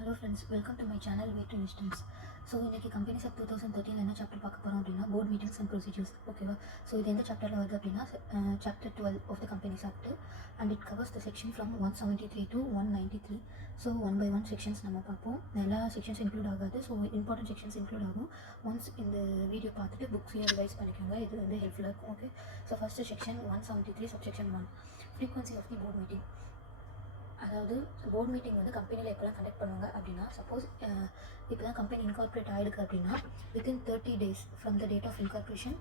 Hello friends, welcome to my channel Way to Instance. So இன்றைக்கி companies of 2013 என்ன chapter பார்க்க போகிறோம் அப்படின்னா போர்ட் மீட்டிங்ஸ் அண்ட் ப்ரொசீஜர்ஸ். ஓகேவா? ஸோ இது எந்த சாப்டரில் வருது அப்படின்னா chapter 12 of the companies act and it covers the section from 173 to 193. So one by one sections நம்ம பார்ப்போம். எல்லா செக்ஷன்ஸ் இன்க்ளூட் ஆகாது. ஸோ இம்பார்ட்டன்ட் செக்ஷன்ஸ் இன்க்ளூட் ஆகும். ஒன்ஸ் இந்த வீடியோ பார்த்துட்டு புக்ஸையும் ரிவைஸ் பண்ணிக்கோங்க. இது வந்து ஹெல்ப்ஃபுல்லாக இருக்கும். Okay, so first section 173 subsection 1 frequency of the board meeting. அதாவது போர்ட் மீட்டிங் வந்து கம்பெனியில் எப்போலாம் கண்டக்ட் பண்ணுவாங்க அப்படின்னா, சப்போஸ் இப்போ தான் கம்பெனி இன்கார்பரேட் ஆகிருக்கு அப்படின்னா within 30 days from the date of incorporation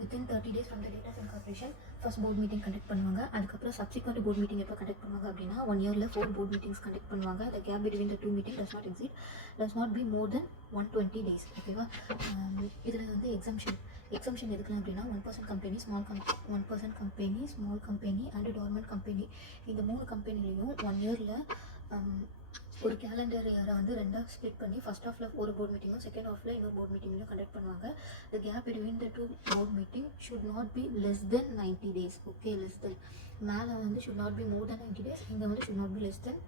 within 30 days from the date of incorporation first board meeting conduct பண்ணுவாங்க. அதுக்கப்புறம் சப்சிக்வெண்ட் போர்ட் மீட்டிங் எப்போ கண்டக்ட் பண்ணுவாங்க அப்படின்னா 1 yearல 4 போர்ட் மீட்டிங்ஸ் கண்டக்ட் பண்ணுவாங்க. the gap between the two meeting does not be more than 120 days. ஓகேவா? இதில் வந்து எக்ஸம்ஷன் எதுக்கலாம் அப்படின்னா 1% company, 1% company, small company and torment company. இந்த 3 கம்பெனிலையும் 1 yearல ஒரு கேலண்டர் இயரை வந்து ரெண்டாக ஸ்ப்ளிட் பண்ணி ஃபர்ஸ்ட் ஹாஃபில் ஒரு போர்ட் மீட்டிங்கும் செகண்ட் ஹாஃபில் இன்னொரு போர்ட் மீட்டிங்கும் கண்டக்ட் பண்ணுவாங்க. The gap between the two board meeting should not be less than 90 days. Okay, less than மேலே வந்து should not be more than 90 days, இங்கே வந்து should not be less than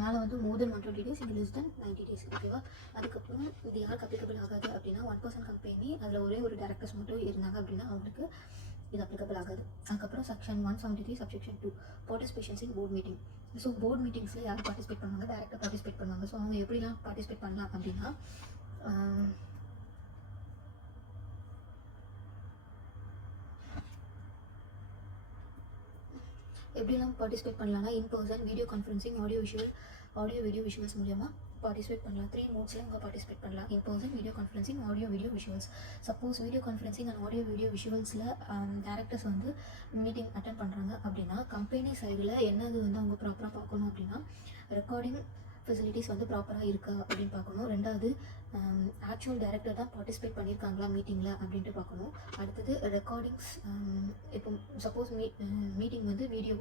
மேலே வந்து மோர் தென் 120 days, இங்கே less than 90 days. ஓகேவா? அதுக்கப்புறம் இது யாருக்கு அப்ளிகபிள் ஆகாது அப்படின்னா 1% கம்பெனி அதில் ஒரே ஒரு டேரக்டர்ஸ் மட்டும் இருந்தாங்க அப்படின்னா அவங்களுக்கு இது அப்ளிகபிள் ஆகாது. அதுக்கப்புறம் செக்ஷன் 173 சப்செக்ஷன் 2 பார்ட்டிசிபேஷன்ஸ் இன் போர்ட் மீட்டிங். ஸோ போர்ட் மீட்டிங்ஸில் யார் பார்ட்டிசிபேட் பண்ணுவாங்க? டேரக்டர் பார்ட்டிசிபேட் பண்ணுவாங்க. ஸோ அவங்க எப்படிலாம் பார்ட்டிசிபேட் பண்ணலாம் அப்படின்னா எப்படிலாம் பார்ட்டிசிபேட் பண்ணலாம்னா in person, video conferencing, audio video visuals மூலியமாக பார்ட்டிசிபேட் பண்ணலாம். 3 மோட்ஸில் அவங்க பார்ட்டிசிபேட் பண்ணலாம்: in person, video conferencing, audio video visuals. Suppose video conferencing and audio video விஷுவல்ஸில் டேரக்டர்ஸ் வந்து மீட்டிங் அட்டென்ட் பண்ணுறாங்க அப்படின்னா கம்பெனி சைடில் என்னது வந்து அவங்க ப்ராப்பராக பார்க்கணும் அப்படின்னா ரெக்கார்டிங் ஃபெசிலிட்டிஸ் வந்து ப்ராப்பராக இருக்கா அப்படின்னு பார்க்கணும். ரெண்டாவது ஆக்சுவல் டேரக்டர் தான் பார்ட்டிசிபேட் பண்ணியிருக்காங்களா மீட்டிங்கில் அப்படின்ட்டு பார்க்கணும். அடுத்தது ரெக்கார்டிங்ஸ், இப்போ சப்போஸ் மீட்டிங் வந்து வீடியோ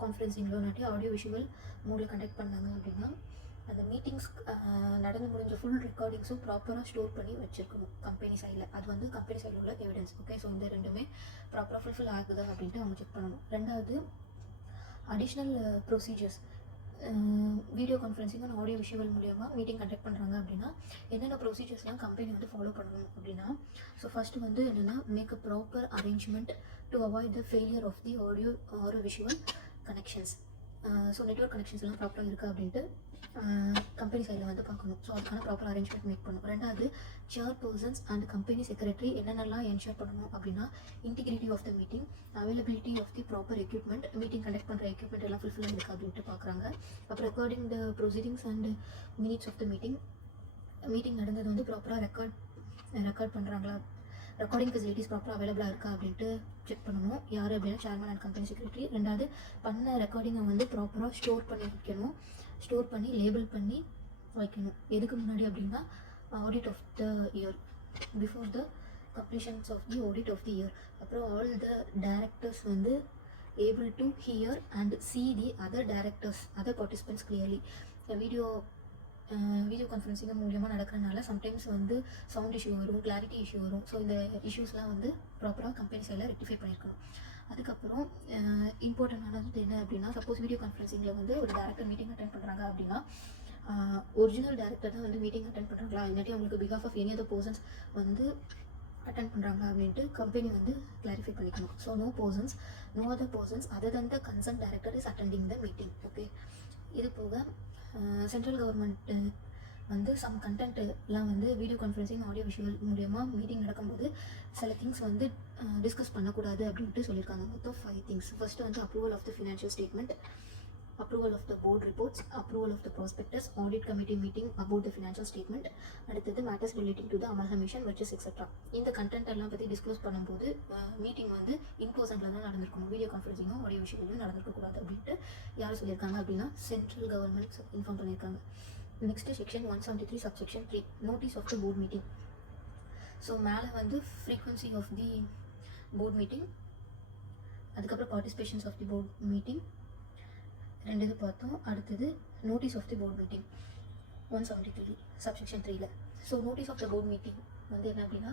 கான்ஃபரன்சிங்கில் இல்லாட்டி ஆடியோ விஷுவல் மோடில் கண்டக்ட் பண்ணாங்க அப்படின்னா அந்த மீட்டிங்ஸ் நடந்து முடிஞ்ச ஃபுல் ரெக்கார்டிங்ஸும் ப்ராப்பராக ஸ்டோர் பண்ணி வச்சுருக்கணும் கம்பெனி சைடில். அது வந்து கம்பெனி சைடில் உள்ள எவிடன்ஸ். ஓகே, ஸோ இந்த ரெண்டுமே ப்ராப்பராக ஃபுல்ஃபில் ஆகுதா அப்படின்ட்டு அவங்க செக் பண்ணணும். ரெண்டாவது additional procedures. Video conferencing and audio visual மூலியமாக மீட்டிங் கண்டக்ட் பண்ணுறாங்க அப்படின்னா என்னென்ன ப்ரொசீஜர்ஸ்லாம் கம்பெனி வந்து ஃபாலோ பண்ணணும் அப்படின்னா, ஸோ ஃபஸ்ட்டு வந்து என்னென்னா make a proper arrangement to avoid the failure of the audio or visual connections. So network connections எல்லாம் ப்ராப்பராக இருக்குது அப்படின்ட்டு கம்பெனி சைடில் வந்து பார்க்கணும். ஸோ அதுக்கான ப்ராப்பர் அரேஞ்ச்மெண்ட் மேக் பண்ணணும். ரெண்டாவது chair persons and company secretary என்னென்னலாம் என்ஷூர் பண்ணணும் அப்படின்னா integrity of the meeting, availability of the proper equipment, meeting conduct பண்ணுற எக்யூப்மெண்ட் எல்லாம் ஃபுல்ஃபில்லாக இருக்குது அப்படின்ட்டு பார்க்குறாங்க. அப்புறம் recording the proceedings and minutes of the meeting நடந்தது வந்து ப்ராப்பராக ரெக்கார்ட் பண்ணுறாங்களா, ரெக்கார்டிங் ஃபெசிலிட்டிஸ் ப்ராப்பராக அவைலபிளாக இருக்கா அப்படின்ட்டு செக் பண்ணணும். யார் அப்படின்னா சேர்மன் அண்ட் கம்பெனி செக்ரட்டரி. ரெண்டாவது பண்ண ரெக்கார்டிங்கை வந்து ப்ராப்பராக ஸ்டோர் பண்ணி வைக்கணும், ஸ்டோர் பண்ணி லேபிள் பண்ணி வைக்கணும். எதுக்கு முன்னாடி அப்படின்னா audit of the year, before the completions of the audit of the year. அப்புறம் ஆல் த டைரக்டர்ஸ் வந்து able to hear and see the other directors, other participants clearly. Video conferencing மூலியமாக நடக்கிறதுனால சம்டைம்ஸ் வந்து சவுண்ட் இஷ்யூ வரும், clarity issue வரும். So இந்த இஷ்யூஸ்லாம் வந்து ப்ராப்பராக கம்பெனி சைடில் ரெக்டிஃபை பண்ணியிருக்கணும். அதுக்கப்புறம் இம்பார்ட்டண்டானது என்ன அப்படின்னா, சப்போஸ் வீடியோ கான்ஃபரன்சிங்கில் வந்து ஒரு டேரக்டர் மீட்டிங் அட்டென்ட் பண்ணுறாங்க அப்படின்னா ஒரிஜினல் டேரக்டர் தான் வந்து மீட்டிங் அட்டென்ட் பண்ணுறாங்களா, இல்லாட்டி அவங்களுக்கு பிகாஃப் ஆஃப் எனி அதர் பர்சன்ஸ் வந்து அட்டென்ட் பண்ணுறாங்க அப்படின்ட்டு கம்பெனி வந்து கிளாரிஃபை பண்ணிக்கணும். So no other persons other than the concern director is attending the meeting. Okay, இது போக சென்ட்ரல் கவர்மெண்ட்டு வந்து சம் கண்டென்ட்லாம் வந்து வீடியோ கான்ஃபரன்சிங் ஆடியோ விஷுவல் மூலியமாக மீட்டிங் நடக்கும்போது சில திங்ஸ் வந்து டிஸ்கஸ் பண்ணக்கூடாது அப்படின்ட்டு சொல்லியிருக்காங்க. மொத்தம் 5 திங்ஸ். ஃபர்ஸ்ட்டு வந்து approval of the financial statement, approval of the board reports, approval of the prospectus, audit committee meeting about the financial statement, அடுத்தது matters relating to the amalgamation, purchase etc. இந்த content எல்லாம் பற்றி disclose பண்ணும்போது meeting வந்து இன் பர்சனில் தான் நடந்திருக்கணும், video கான்ஃபரன்சிங்கும் audio விஷயங்களும் நடந்திருக்கக்கூடாது அப்படின்ட்டு யார் சொல்லியிருக்காங்க அப்படின்னா சென்ட்ரல் கவர்மெண்ட் இன்ஃபார்ம் பண்ணியிருக்காங்க. Next section 173 subsection 3 notice of the board meeting. So மேலே வந்து frequency of the board meeting, அதுக்கப்புறம் participations of the board meeting ரெண்டு பார்த்தோம். அடுத்தது notice of the board meeting 173 subsection 3ல. So notice of the board meeting வந்து என்ன அப்படின்னா,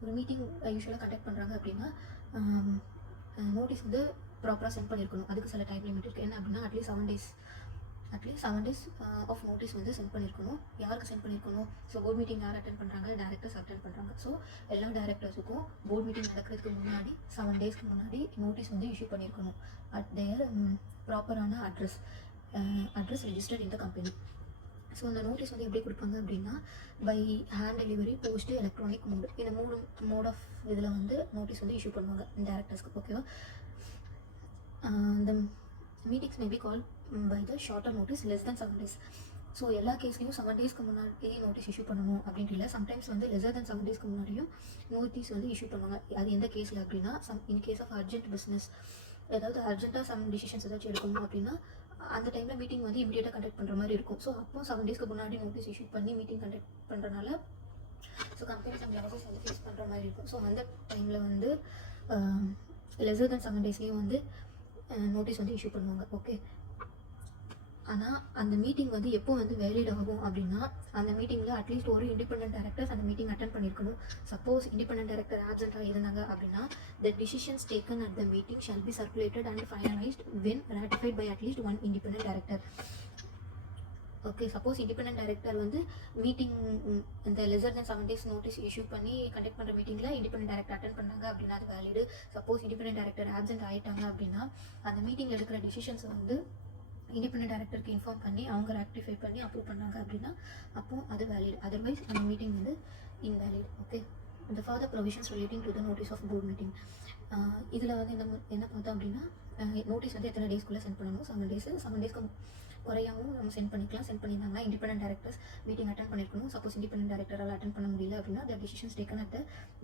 ஒரு மீட்டிங் யூஸ்வலாக கண்டக்ட் பண்ணுறாங்க அப்படின்னா நோட்டீஸ் வந்து ப்ராப்பராக சென்ட் பண்ணியிருக்கணும். அதுக்கு சில டைம் லிமிட் இருக்குது. என்ன அப்படின்னா அட்லீஸ்ட் 7 days ஆஃப் நோட்டீஸ் வந்து சென்ட் பண்ணியிருக்கணும். யாருக்கு சென்ட் பண்ணியிருக்கணும்? ஸோ போர்ட் மீட்டிங் யார் அட்டென்ட் பண்ணுறாங்க? டேரக்டர்ஸ் அட்டென்ட் பண்ணுறாங்க. ஸோ எல்லா டேரக்டர்ஸுக்கும் போர்ட் மீட்டிங் நடக்கிறதுக்கு முன்னாடி 7 daysக்கு முன்னாடி நோட்டீஸ் வந்து இஷ்யூ பண்ணியிருக்கணும். அட் தேர் ப்ராப்பரான address registered in the company. So அந்த நோட்டீஸ் வந்து எப்படி கொடுப்பாங்க அப்படின்னா by hand delivery, post, electronic mode, இந்த 3 மோட் ஆஃப் இதில் வந்து நோட்டீஸ் வந்து இஷ்யூ பண்ணுவாங்க டேரக்டர்ஸ்க்கு. ஓகேவா? இந்த meetings may be call by the shorter notice less than 7 days. So எல்லா கேஸ்லையும் 7 daysக்கு முன்னாடி நோட்டீஸ் இஷ்யூ பண்ணணும் அப்படின்ட்டு இல்லை. சம்டைம்ஸ் வந்து லெஸர் தேன் 7 daysக்கு முன்னாடியும் நோட்டீஸ் வந்து இஷ்யூ பண்ணுவாங்க. அது எந்த கேஸில் அப்படின்னா in case of urgent business, ஏதாவது அர்ஜென்ட்டாக சம் டிசிஷன்ஸ் ஏதாச்சும் எடுக்கணும் அப்படின்னா அந்த டைமில் மீட்டிங் வந்து இமீடியட்டாக கண்டக்ட் பண்ணுற மாதிரி இருக்கும். ஸோ அப்போ 7 daysக்கு முன்னாடி நோட்டீஸ் இஷ்யூ பண்ணி மீட்டிங் கண்டக்ட் பண்ணுறதுனால ஸோ கம்பெனி சம் லாஸஸ் வந்து ஃபேஸ் பண்ணுற மாதிரி இருக்கும். ஸோ அந்த டைமில் வந்து லெஸர் தேன் 7 daysலேயும் வந்து நோட்டீஸ் வந்து இஷ்யூ பண்ணுவாங்க. ஓகே, ஆனால் அந்த மீட்டிங் வந்து எப்போ வந்து வேலிட் ஆகும் அப்படின்னா அந்த மீட்டிங்கில் அட்லீஸ்ட் ஒரு இண்டிபெண்டன்ட் டைரக்டர்ஸ் அந்த மீட்டிங் அட்டென்ட் பண்ணியிருக்கணும். சப்போஸ் இண்டிபெண்டன்ட் டைரக்டர் ஆப்சென்ட்டாக இருந்தாங்க அப்படின்னா the decisions taken at the meeting shall be circulated and finalized when ratified by at least one independent director. Okay, suppose independent director வந்து meeting இந்த lesser தென் 7 days notice issue பண்ணி conduct பண்ணுற மீட்டிங்கில் independent director attend பண்ணாங்க அப்படின்னா அது valid. Suppose independent director absent ஆகிட்டாங்க அப்படின்னா அந்த மீட்டிங்கில் எடுக்கிற டிசிஷன்ஸ் வந்து இண்டிபெண்டன்ட் டைரக்டருக்கு இன்ஃபார்ம் பண்ணி அவங்க ரெக்டிஃபை பண்ணி அப்ரூவ் பண்ணாங்க அப்படின்னா அப்போ அது வேலிட். அதர்வைஸ் அந்த மீட்டிங் வந்து இன்வேலிட். ஓகே, இந்த further provisions relating to the notice of board meeting. இதில் வந்து என்ன பார்த்தோம் அப்படின்னா நோட்டீஸ் வந்து எத்தனை டேஸ்க்குள்ளே சென்ட் பண்ணணும்? 7 daysக்கு குறையாகவும் நம்ம சென்ட் பண்ணிக்கலாம். சென்ட் பண்ணியிருந்தாங்கன்னா இண்டிபெண்டன்ட் டைரக்டர்ஸ் மீட்டிங் அட்டென்ட் பண்ணியிருக்கணும். சப்போஸ் இண்டிபெண்டன்ட் டைரக்டரால் அட்டென்ட் பண்ண முடியல அப்படின்னா த decisions taken at the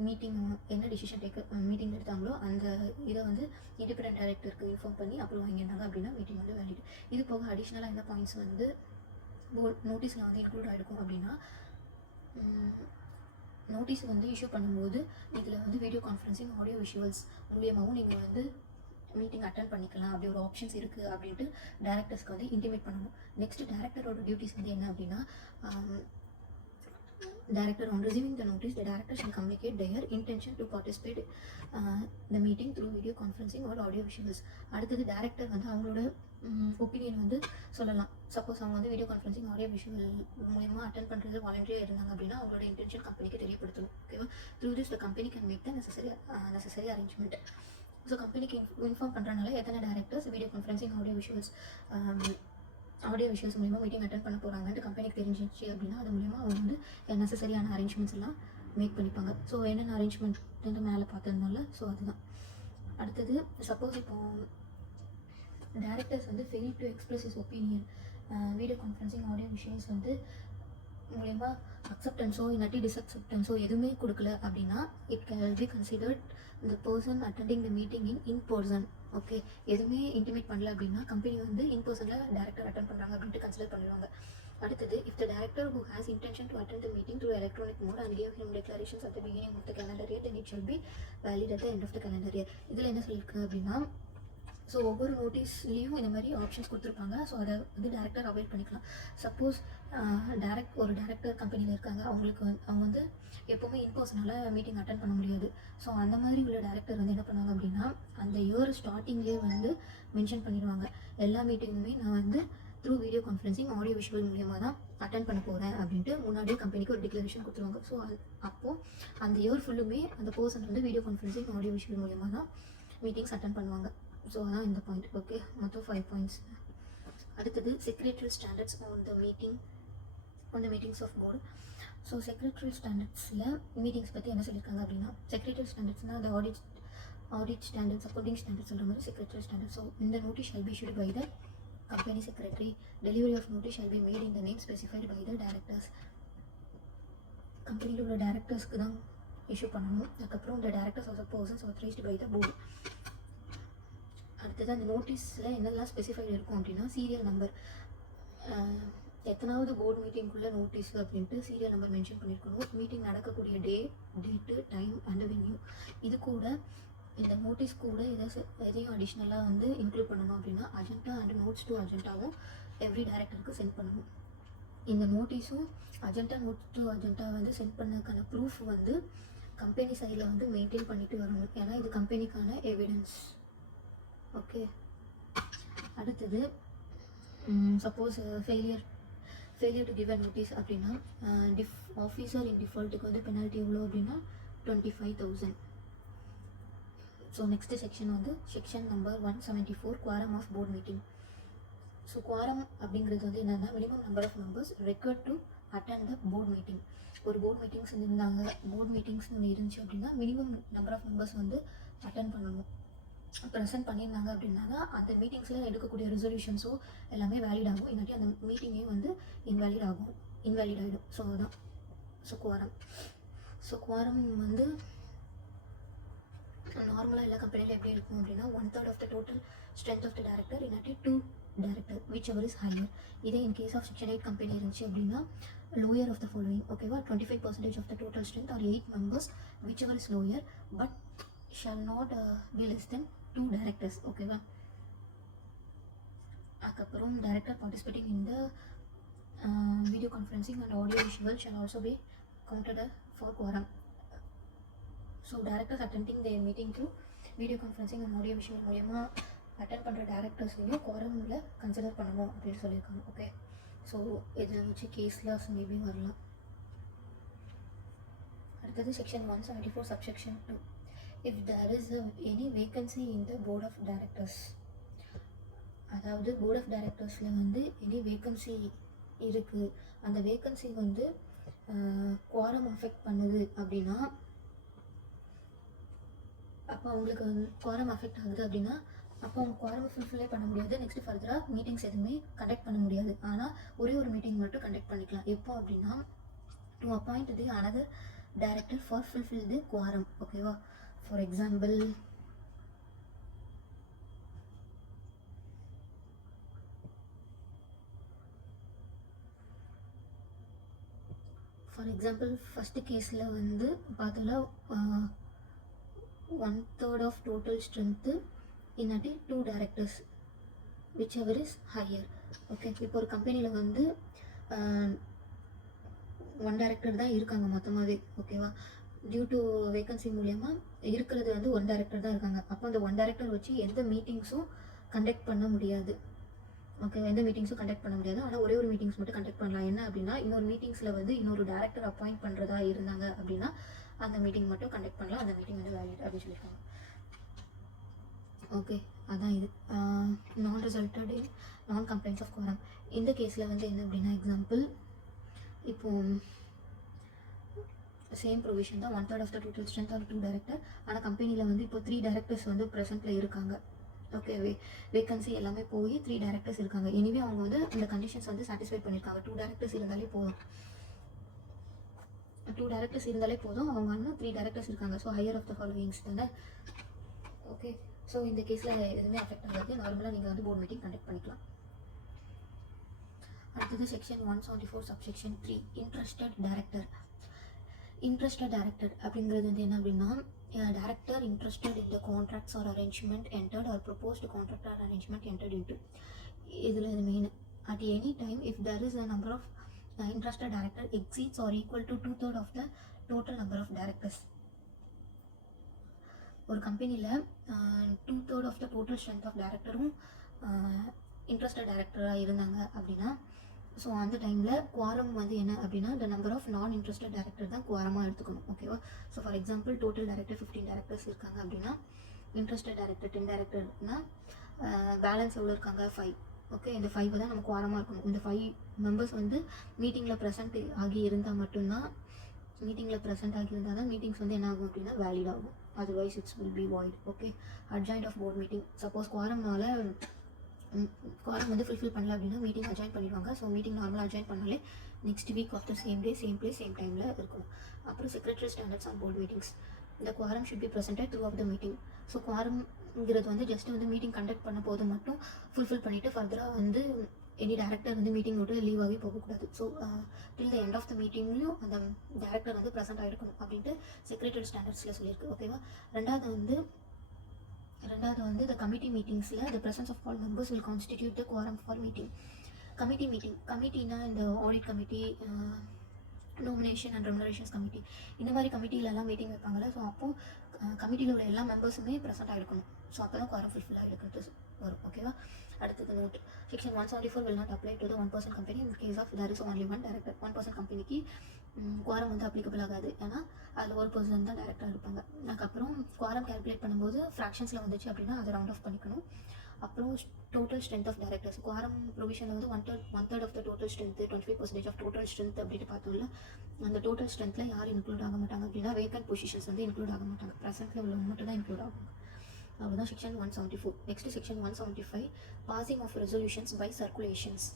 meeting, என்ன டிசிஷன் மீட்டிங் எடுத்தாங்களோ அந்த இதை வந்து இண்டிபெண்டன்ட் டைரக்டருக்கு இன்ஃபார்ம் பண்ணி அப்புறம் வாங்கியிருந்தாங்க அப்படின்னா மீட்டிங் வந்து வேலிட். இது போக அடிஷ்னலாக என்ன பாயிண்ட்ஸ் வந்து நோட்டீஸில் வந்து இன்க்ளூட் ஆகிருக்கும் அப்படின்னா நோட்டீஸ் வந்து இஷ்யூ பண்ணும்போது இதில் வந்து வீடியோ கான்ஃபரன்சிங், ஆடியோ விஷுவல்ஸ் மூலியமாகவும் நீங்கள் வந்து மீட்டிங் அட்டென்ட் பண்ணிக்கலாம். அப்படி ஒரு ஆப்ஷன்ஸ் இருக்குது அப்படின்ட்டு டேரக்டர்ஸ்க்கு வந்து இன்டிமேட் பண்ணணும். நெக்ஸ்ட் டேரக்டரோட டியூட்டிஸ் வந்து என்ன அப்படின்னா director on receiving the notice, the director shall communicate their intention to participate the meeting through video conferencing or audio visuals. அடுத்தது director வந்து அவங்களோட ஒப்பீனியன் வந்து சொல்லலாம். சப்போஸ் அவங்க வந்து வீடியோ கான்ஃபரன்சிங், ஆடியோ விஷுவல் மூலமா அட்டென்ட் பண்ணுறது வாலண்டரியாக இருந்தாங்க அப்படின்னா அவங்களோட இன்டென்ஷன் கம்பெனிக்கு தெரியப்படுத்தணும். ஓகேவா? Through this the company can make the necessary arrangement. So கம்பெனிக்கு இன்ஃபார்ம் பண்ணுறதுனால எத்தனை directors video conferencing, audio visuals மூலிமா மீட்டிங் அட்டென்ட் பண்ண போகிறாங்கன்ட்டு கம்பெனிக்கு தெரிஞ்சிச்சு அப்படின்னா அது மூலிமா அவங்க வந்து நெசசரியான அரேஞ்ச்மெண்ட்ஸ் எல்லாம் மேக் பண்ணிப்பாங்க. ஸோ என்னென்ன அரேஞ்ச்மெண்ட் மேலே பார்த்துருந்தோம்ல, ஸோ அதுதான். அடுத்தது சப்போஸ் இப்போ டேரக்டர்ஸ் வந்து fail to express is opinion video conferencing, audio visuals வந்து மூலயமா அக்செப்டன்ஸோ இல்லாட்டி டிஸ்அக்செப்டன்ஸோ எதுவுமே கொடுக்கல அப்படின்னா it can be considered the person attending the meeting in person. Okay, எதுவுமே இன்டிமேட் பண்ணல அப்படின்னா கம்பெனி வந்து இன் பர்சனில் டேரக்டர் அட்டென்ட் பண்ணுறாங்க அப்படின்ட்டு கன்சிடர் பண்ணிடுவாங்க. அடுத்தது if the director who has intention to attend the meeting through electronic mode and give him declarations at the beginning of the calendar year, then it shall be valid at the end of the calendar year. இதில் என்ன சொல்லியிருக்கு அப்படின்னா so ஒவ்வொரு நோட்டீஸ்லேயும் இந்த மாதிரி options கொடுத்துருப்பாங்க. So அதை வந்து டேரக்டர் அவாய்ட் பண்ணிக்கலாம். சப்போஸ் ஒரு டேரக்டர் கம்பெனியில் இருக்காங்க, அவங்க வந்து எப்போவுமே இன்பர்சனால் மீட்டிங் அட்டென்ட் பண்ண முடியாது. ஸோ அந்த மாதிரி உள்ள டேரக்டர் வந்து என்ன பண்ணுவாங்க அப்படின்னா அந்த இயர் ஸ்டார்டிங்லேயே வந்து மென்ஷன் பண்ணிடுவாங்க, எல்லா மீட்டிங்குமே நான் வந்து through video conferencing, audio visual மூலியமாக தான் அட்டென்ட் பண்ண போகிறேன் அப்படின்ட்டு முன்னாடியே கம்பெனிக்கு ஒரு டிக்ளரேஷன் கொடுத்துருவாங்க. ஸோ அப்போது அந்த இயர் ஃபுல்லுமே அந்த பர்சன் வந்து வீடியோ கான்ஃபரன்சிங், ஆடியோ விஷுவல் மூலியமாக தான் மீட்டிங்ஸ் அட்டென்ட் பண்ணுவாங்க. ஸோ அதான் இந்த பாயிண்ட். ஓகே, மொத்தம் 5 points. அடுத்தது secretarial standards on the meetings of board. So secretarial ஸ்டாண்டர்ட்ஸில் மீட்டிங்ஸ் பற்றி என்ன சொல்லியிருக்காங்க அப்படின்னா செக்ரட்டரியல் ஸ்டாண்டர்ட்ஸ்னால் அந்த ஆடிட் ஸ்டாண்டர்ட்ஸ், அக்கௌண்டிங் ஸ்டாண்டர்ட்ஸ் சொல்கிற மாதிரி செக்ரட்டரியல் ஸ்டாண்டர்ட். ஸோ இந்த notice shall be issued by the company secretary. Delivery of notice shall be made in the name specified by the directors. கம்பெனியில் உள்ள டேரக்டர்ஸ்க்கு தான் இஷ்யூ பண்ணணும். அதுக்கப்புறம் இந்த directors of the persons authorized by the board. அடுத்தது அந்த நோட்டீஸில் என்னெல்லாம் ஸ்பெசிஃபைடு இருக்கும் அப்படின்னா சீரியல் நம்பர், எத்தனாவது போர்டு மீட்டிங்குள்ளே நோட்டீஸ் அப்படின்ட்டு சீரியல் நம்பர் மென்ஷன் பண்ணியிருக்கணும். மீட்டிங் நடக்கக்கூடிய டேட்டு, டைம் அண்ட் வென்யூ. இது கூட இந்த நோட்டீஸ் கூட எதையும் அடிஷ்னலாக வந்து இன்க்ளூட் பண்ணணும் அப்படின்னா அஜெண்டா அண்ட் நோட்ஸ் டு அஜெண்டாவும் எவ்ரி டேரக்டருக்கு சென்ட் பண்ணணும். இந்த நோட்டீஸும் நோட்ஸ் டு அஜெண்டா வந்து சென்ட் பண்ணதுக்கான ப்ரூஃப் வந்து கம்பெனி சைடில் வந்து மெயின்டைன் பண்ணிட்டு வரணும். ஏன்னா இது கம்பெனிக்கான எவிடன்ஸ். ஓகே, அடுத்தது suppose failure to give a notice அப்படின்னா ஆஃபீஸர் இன் டிஃபால்ட்டுக்கு வந்து பெனால்ட்டி எவ்வளோ அப்படின்னா 25,000. ஸோ நெக்ஸ்ட் செக்ஷன் வந்து section number 174, quorum of board meeting. So quorum அப்படிங்கிறது வந்து என்னென்னா minimum number of members required to attend the board meeting. ஒரு போர்ட் மீட்டிங்ஸ் இருந்தாங்க, போர்ட் மீட்டிங்ஸ்னு ஒன்று இருந்துச்சு அப்படின்னா மினிமம் நம்பர் ஆஃப் மெம்பர்ஸ் வந்து அட்டென்ட் பண்ணணும். ப்ரெசென்ட் பண்ணியிருந்தாங்க அப்படின்னா தான் அந்த மீட்டிங்ஸில் எடுக்கக்கூடிய ரெசல்யூஷன்ஸோ எல்லாமே வேலிட் ஆகும், இல்லாட்டி அந்த மீட்டிங்கே வந்து இன்வேலிட் ஆகிடும். ஸோ அதுதான் குவாரம் வந்து நார்மலாக எல்லா கம்பெனியில் எப்படி இருக்கும் அப்படின்னா 1/3 of the total strength of the director இல்லாட்டி 2 director whichever is higher. இதே in case of section 8 company இருந்துச்சு அப்படின்னா லோயர் ஆஃப் த ஃபாலோயிங். ஓகேவா, 25% of the total strength or 8 members whichever is lower but shall not be less than 2 directors. ஓகேவா, அதுக்கப்புறம் director participating in the video conferencing and audio visual shall also be counted for quorum. So directors attending their meeting through video conferencing and audio visual மூலயமா attend பண்ணுற டேரக்டர்ஸையும் குவாரமில் consider பண்ணணும் அப்படின்னு சொல்லியிருக்காங்க. Okay, so இதில் வச்சு கேஸ்லாஸ் maybe வரலாம். அடுத்தது section 174 subsection 2. If there is any vacancy in the board of directors, அதாவது போர்ட் ஆஃப் டைரக்டர்ஸில் வந்து எனி வேக்கன்சி இருக்குது, அந்த வேக்கன்சி வந்து குவாரம் அஃபெக்ட் பண்ணுது அப்படின்னா, அப்போ அவங்களுக்கு குவாரம் அஃபெக்ட் ஆகுது அப்படின்னா அப்போ அவங்க குவாரம் ஃபுல்ஃபில்லே பண்ண முடியாது. நெக்ஸ்ட் ஃபர்தராக மீட்டிங்ஸ் எதுவுமே கண்டக்ட் பண்ண முடியாது. ஆனால் ஒரே ஒரு மீட்டிங் மட்டும் கண்டக்ட் பண்ணிக்கலாம். எப்போ அப்படின்னா to appoint the another director for fulfil the quorum. ஓகேவா, ஃபார் எக்ஸாம்பிள் ஃபஸ்ட்டு கேஸில் வந்து பார்த்தோன்னா 1/3 ஆஃப் டோட்டல் ஸ்ட்ரென்த்து இல்லாட்டி 2 directors which ever is higher. Okay, இப்போ ஒரு கம்பெனியில் வந்து 1 டேரக்டர் தான் இருக்காங்க மொத்தமாகவே. ஓகேவா, டியூ டு வேக்கன்சி மூலயமா இருக்கிறது வந்து 1 டேரக்டர் தான் இருக்காங்க. அப்போ அந்த 1 டேரக்டர் வச்சு எந்த மீட்டிங்ஸும் கண்டக்ட் பண்ண முடியாது. ஓகே, எந்த மீட்டிங்ஸும் கண்டக்ட் பண்ண முடியாது. ஆனால் ஒரே ஒரு மீட்டிங்ஸ் மட்டும் கண்டக்ட் பண்ணலாம். என்ன அப்படின்னா இன்னொரு மீட்டிங்ஸில் வந்து இன்னொரு டேரக்டர் அப்பாயிண்ட் பண்ணுறதா இருந்தாங்க அப்படின்னா அந்த மீட்டிங் மட்டும் கண்டக்ட் பண்ணலாம். அந்த மீட்டிங் வந்து வேலிட் அப்படின்னு சொல்லியிருக்காங்க. ஓகே, அதான் இது நான் ரிசல்ட்டட் இன் நான் கம்ப்ளைண்ட்ஸ் ஆஃப் குவாரம். இந்த கேஸில் வந்து என்ன அப்படின்னா எக்ஸாம்பிள் இப்போது சேம் ப்ரொவிஷன் தான் 1/3 of the total strength or 2 director. ஆனால் கம்பெனியில் வந்து இப்போ 3 டேரக்டர்ஸ் வந்து ப்ரெசென்ட்டில் இருக்காங்க. ஓகே, வேக்கன்சி எல்லாமே போய் 3 டேரக்டர்ஸ் இருக்காங்க. எனிவே அவங்க வந்து இந்த கண்டிஷன்ஸ் வந்து சாட்டிஸ்ஃபை பண்ணியிருக்காங்க. 2 டேரக்டர்ஸ் இருந்தாலே போதும். அவங்க இன்னும் 3 டேரக்டர்ஸ் இருக்காங்க. So higher of the followings தானே. ஓகே, ஸோ இந்த கேஸில் எதுவுமே அஃபெக்ட் ஆகாது. நார்மலாக நீங்கள் வந்து போர்ட் மீட்டிங் கண்டக்ட் பண்ணிக்கலாம். அடுத்தது செக்ஷன் 174 சப்செக்ஷன் 3 இன்ட்ரஸ்டட் டைரக்டர் அப்படிங்கிறது வந்து என்ன அப்படின்னா director interested in the contracts or arrangement entered or proposed contract or arrangement entered into. இதில் இது main. At any time if there is a number of interested director exceeds or equal to 2/3 of the total number of directors. ஒரு கம்பெனியில் 2/3 of the total strength of டைரக்டரும் interested டைரக்டராக இருந்தாங்க அப்படின்னா so அந்த டைமில் குவாரம் வந்து என்ன அப்படின்னா த நம்பர் ஆஃப் நான் இன்ட்ரஸ்டட் டைரக்டர் தான் குவாரமாக எடுத்துக்கணும். ஓகேவா, so for example total director 15 directors இருக்காங்க அப்படின்னா இன்ட்ரஸ்டட் டைரக்டர் 10 டேரக்டர்னா பேலன்ஸ் எவ்வளோ இருக்காங்க 5. ஓகே, இந்த 5 தான் நமக்கு குவாரமாக இருக்கணும். இந்த 5 மெம்பர்ஸ் வந்து மீட்டிங்கில் ப்ரெசென்ட் ஆகி இருந்தால் மட்டும்தான் மீட்டிங்ஸ் வந்து என்ன ஆகும் அப்படின்னா வேலிட் ஆகும். Otherwise it's will be void. Okay, adjourned of board meeting suppose குவாரம்னால வந்து ஃபுல்ஃபில் பண்ணல அப்படின்னா மீட்டிங் அட்ஜாயின் பண்ணிடுவாங்க. ஸோ மீட்டிங் நார்மலாக அட்ஜாயின் பண்ணாலே next week after same day same place same டைமில் இருக்கும். அப்புறம் secretary standards on board meetings. இந்த quorum should be presented throughout the meeting. So குவாரம்ங்கிறது வந்து ஜஸ்ட் வந்து மீட்டிங் கண்டக்ட் பண்ண போது மட்டும் ஃபுல்ஃபில் பண்ணிவிட்டு ஃபர்தராக வந்து எனி டேரக்டர் வந்து மீட்டிங் விட்டு லீவ் ஆகி போகக்கூடாது. So till the end of the மீட்டிங்லையும் அந்த டேரக்டர் வந்து ப்ரெசென்ட் ஆகிருக்கணும் அப்படின்ட்டு செக்ரட்டரி ஸ்டாண்டர்ட்ஸில் சொல்லியிருக்கு. ஓகேவா, ரெண்டாவது வந்து the committee meetingsல the presence of all members will constitute the quorum for meeting. கமிட்டினா இந்த audit committee, nomination and remunerations committee, இந்த மாதிரி கமிட்டிலெல்லாம் மீட்டிங் வைப்பாங்கள்ல. ஸோ அப்போது கமிட்டியில் உள்ள எல்லா மெம்பர்ஸுமே ப்ரெசென்ட் ஆகிருக்கணும். ஸோ அப்போ தான் குவாரம் ஃபுல்ஃபில் ஆகிருக்குன்ட்டு வரும். ஓகேவா? அடுத்தது note, section 174 will not apply to the 1% company in case of there is only one director. 1% கம்பெனிக்கு குவாரம் வந்து அப்ளிகபிள் ஆகாது, ஏன்னா அதில் ஒரு பர்சன் தான் டைரக்டராக இருப்பாங்க. அதுக்கப்புறம் குவாரம் கேல்குலேட் பண்ணும்போது ஃப்ராக்ஷன்ஸில் வந்துச்சு அப்படின்னா அதை ரவுண்ட் ஆஃப் பண்ணிக்கணும். அப்புறம் total strength of directors, quorum ப்ரொவிஷனில் வந்து one third of the total strength, 25% of total strength அப்படின்னு பார்த்தோம்ல, அந்த டோட்டல் ஸ்ட்ரென்த்தில் யார் இன்க்ளூட் ஆக மாட்டாங்க அப்படின்னா வேக்கன்ட் பொசிஷன்ஸ் வந்து இன்க்ளூட் ஆக மாட்டாங்க. ப்ரெசென்ட்டில் உள்ளவங்க மட்டும் தான் இன்க்ளூட் ஆகும். அவ்வளோதான் section 174. Next section 175, passing of resolutions by circulations.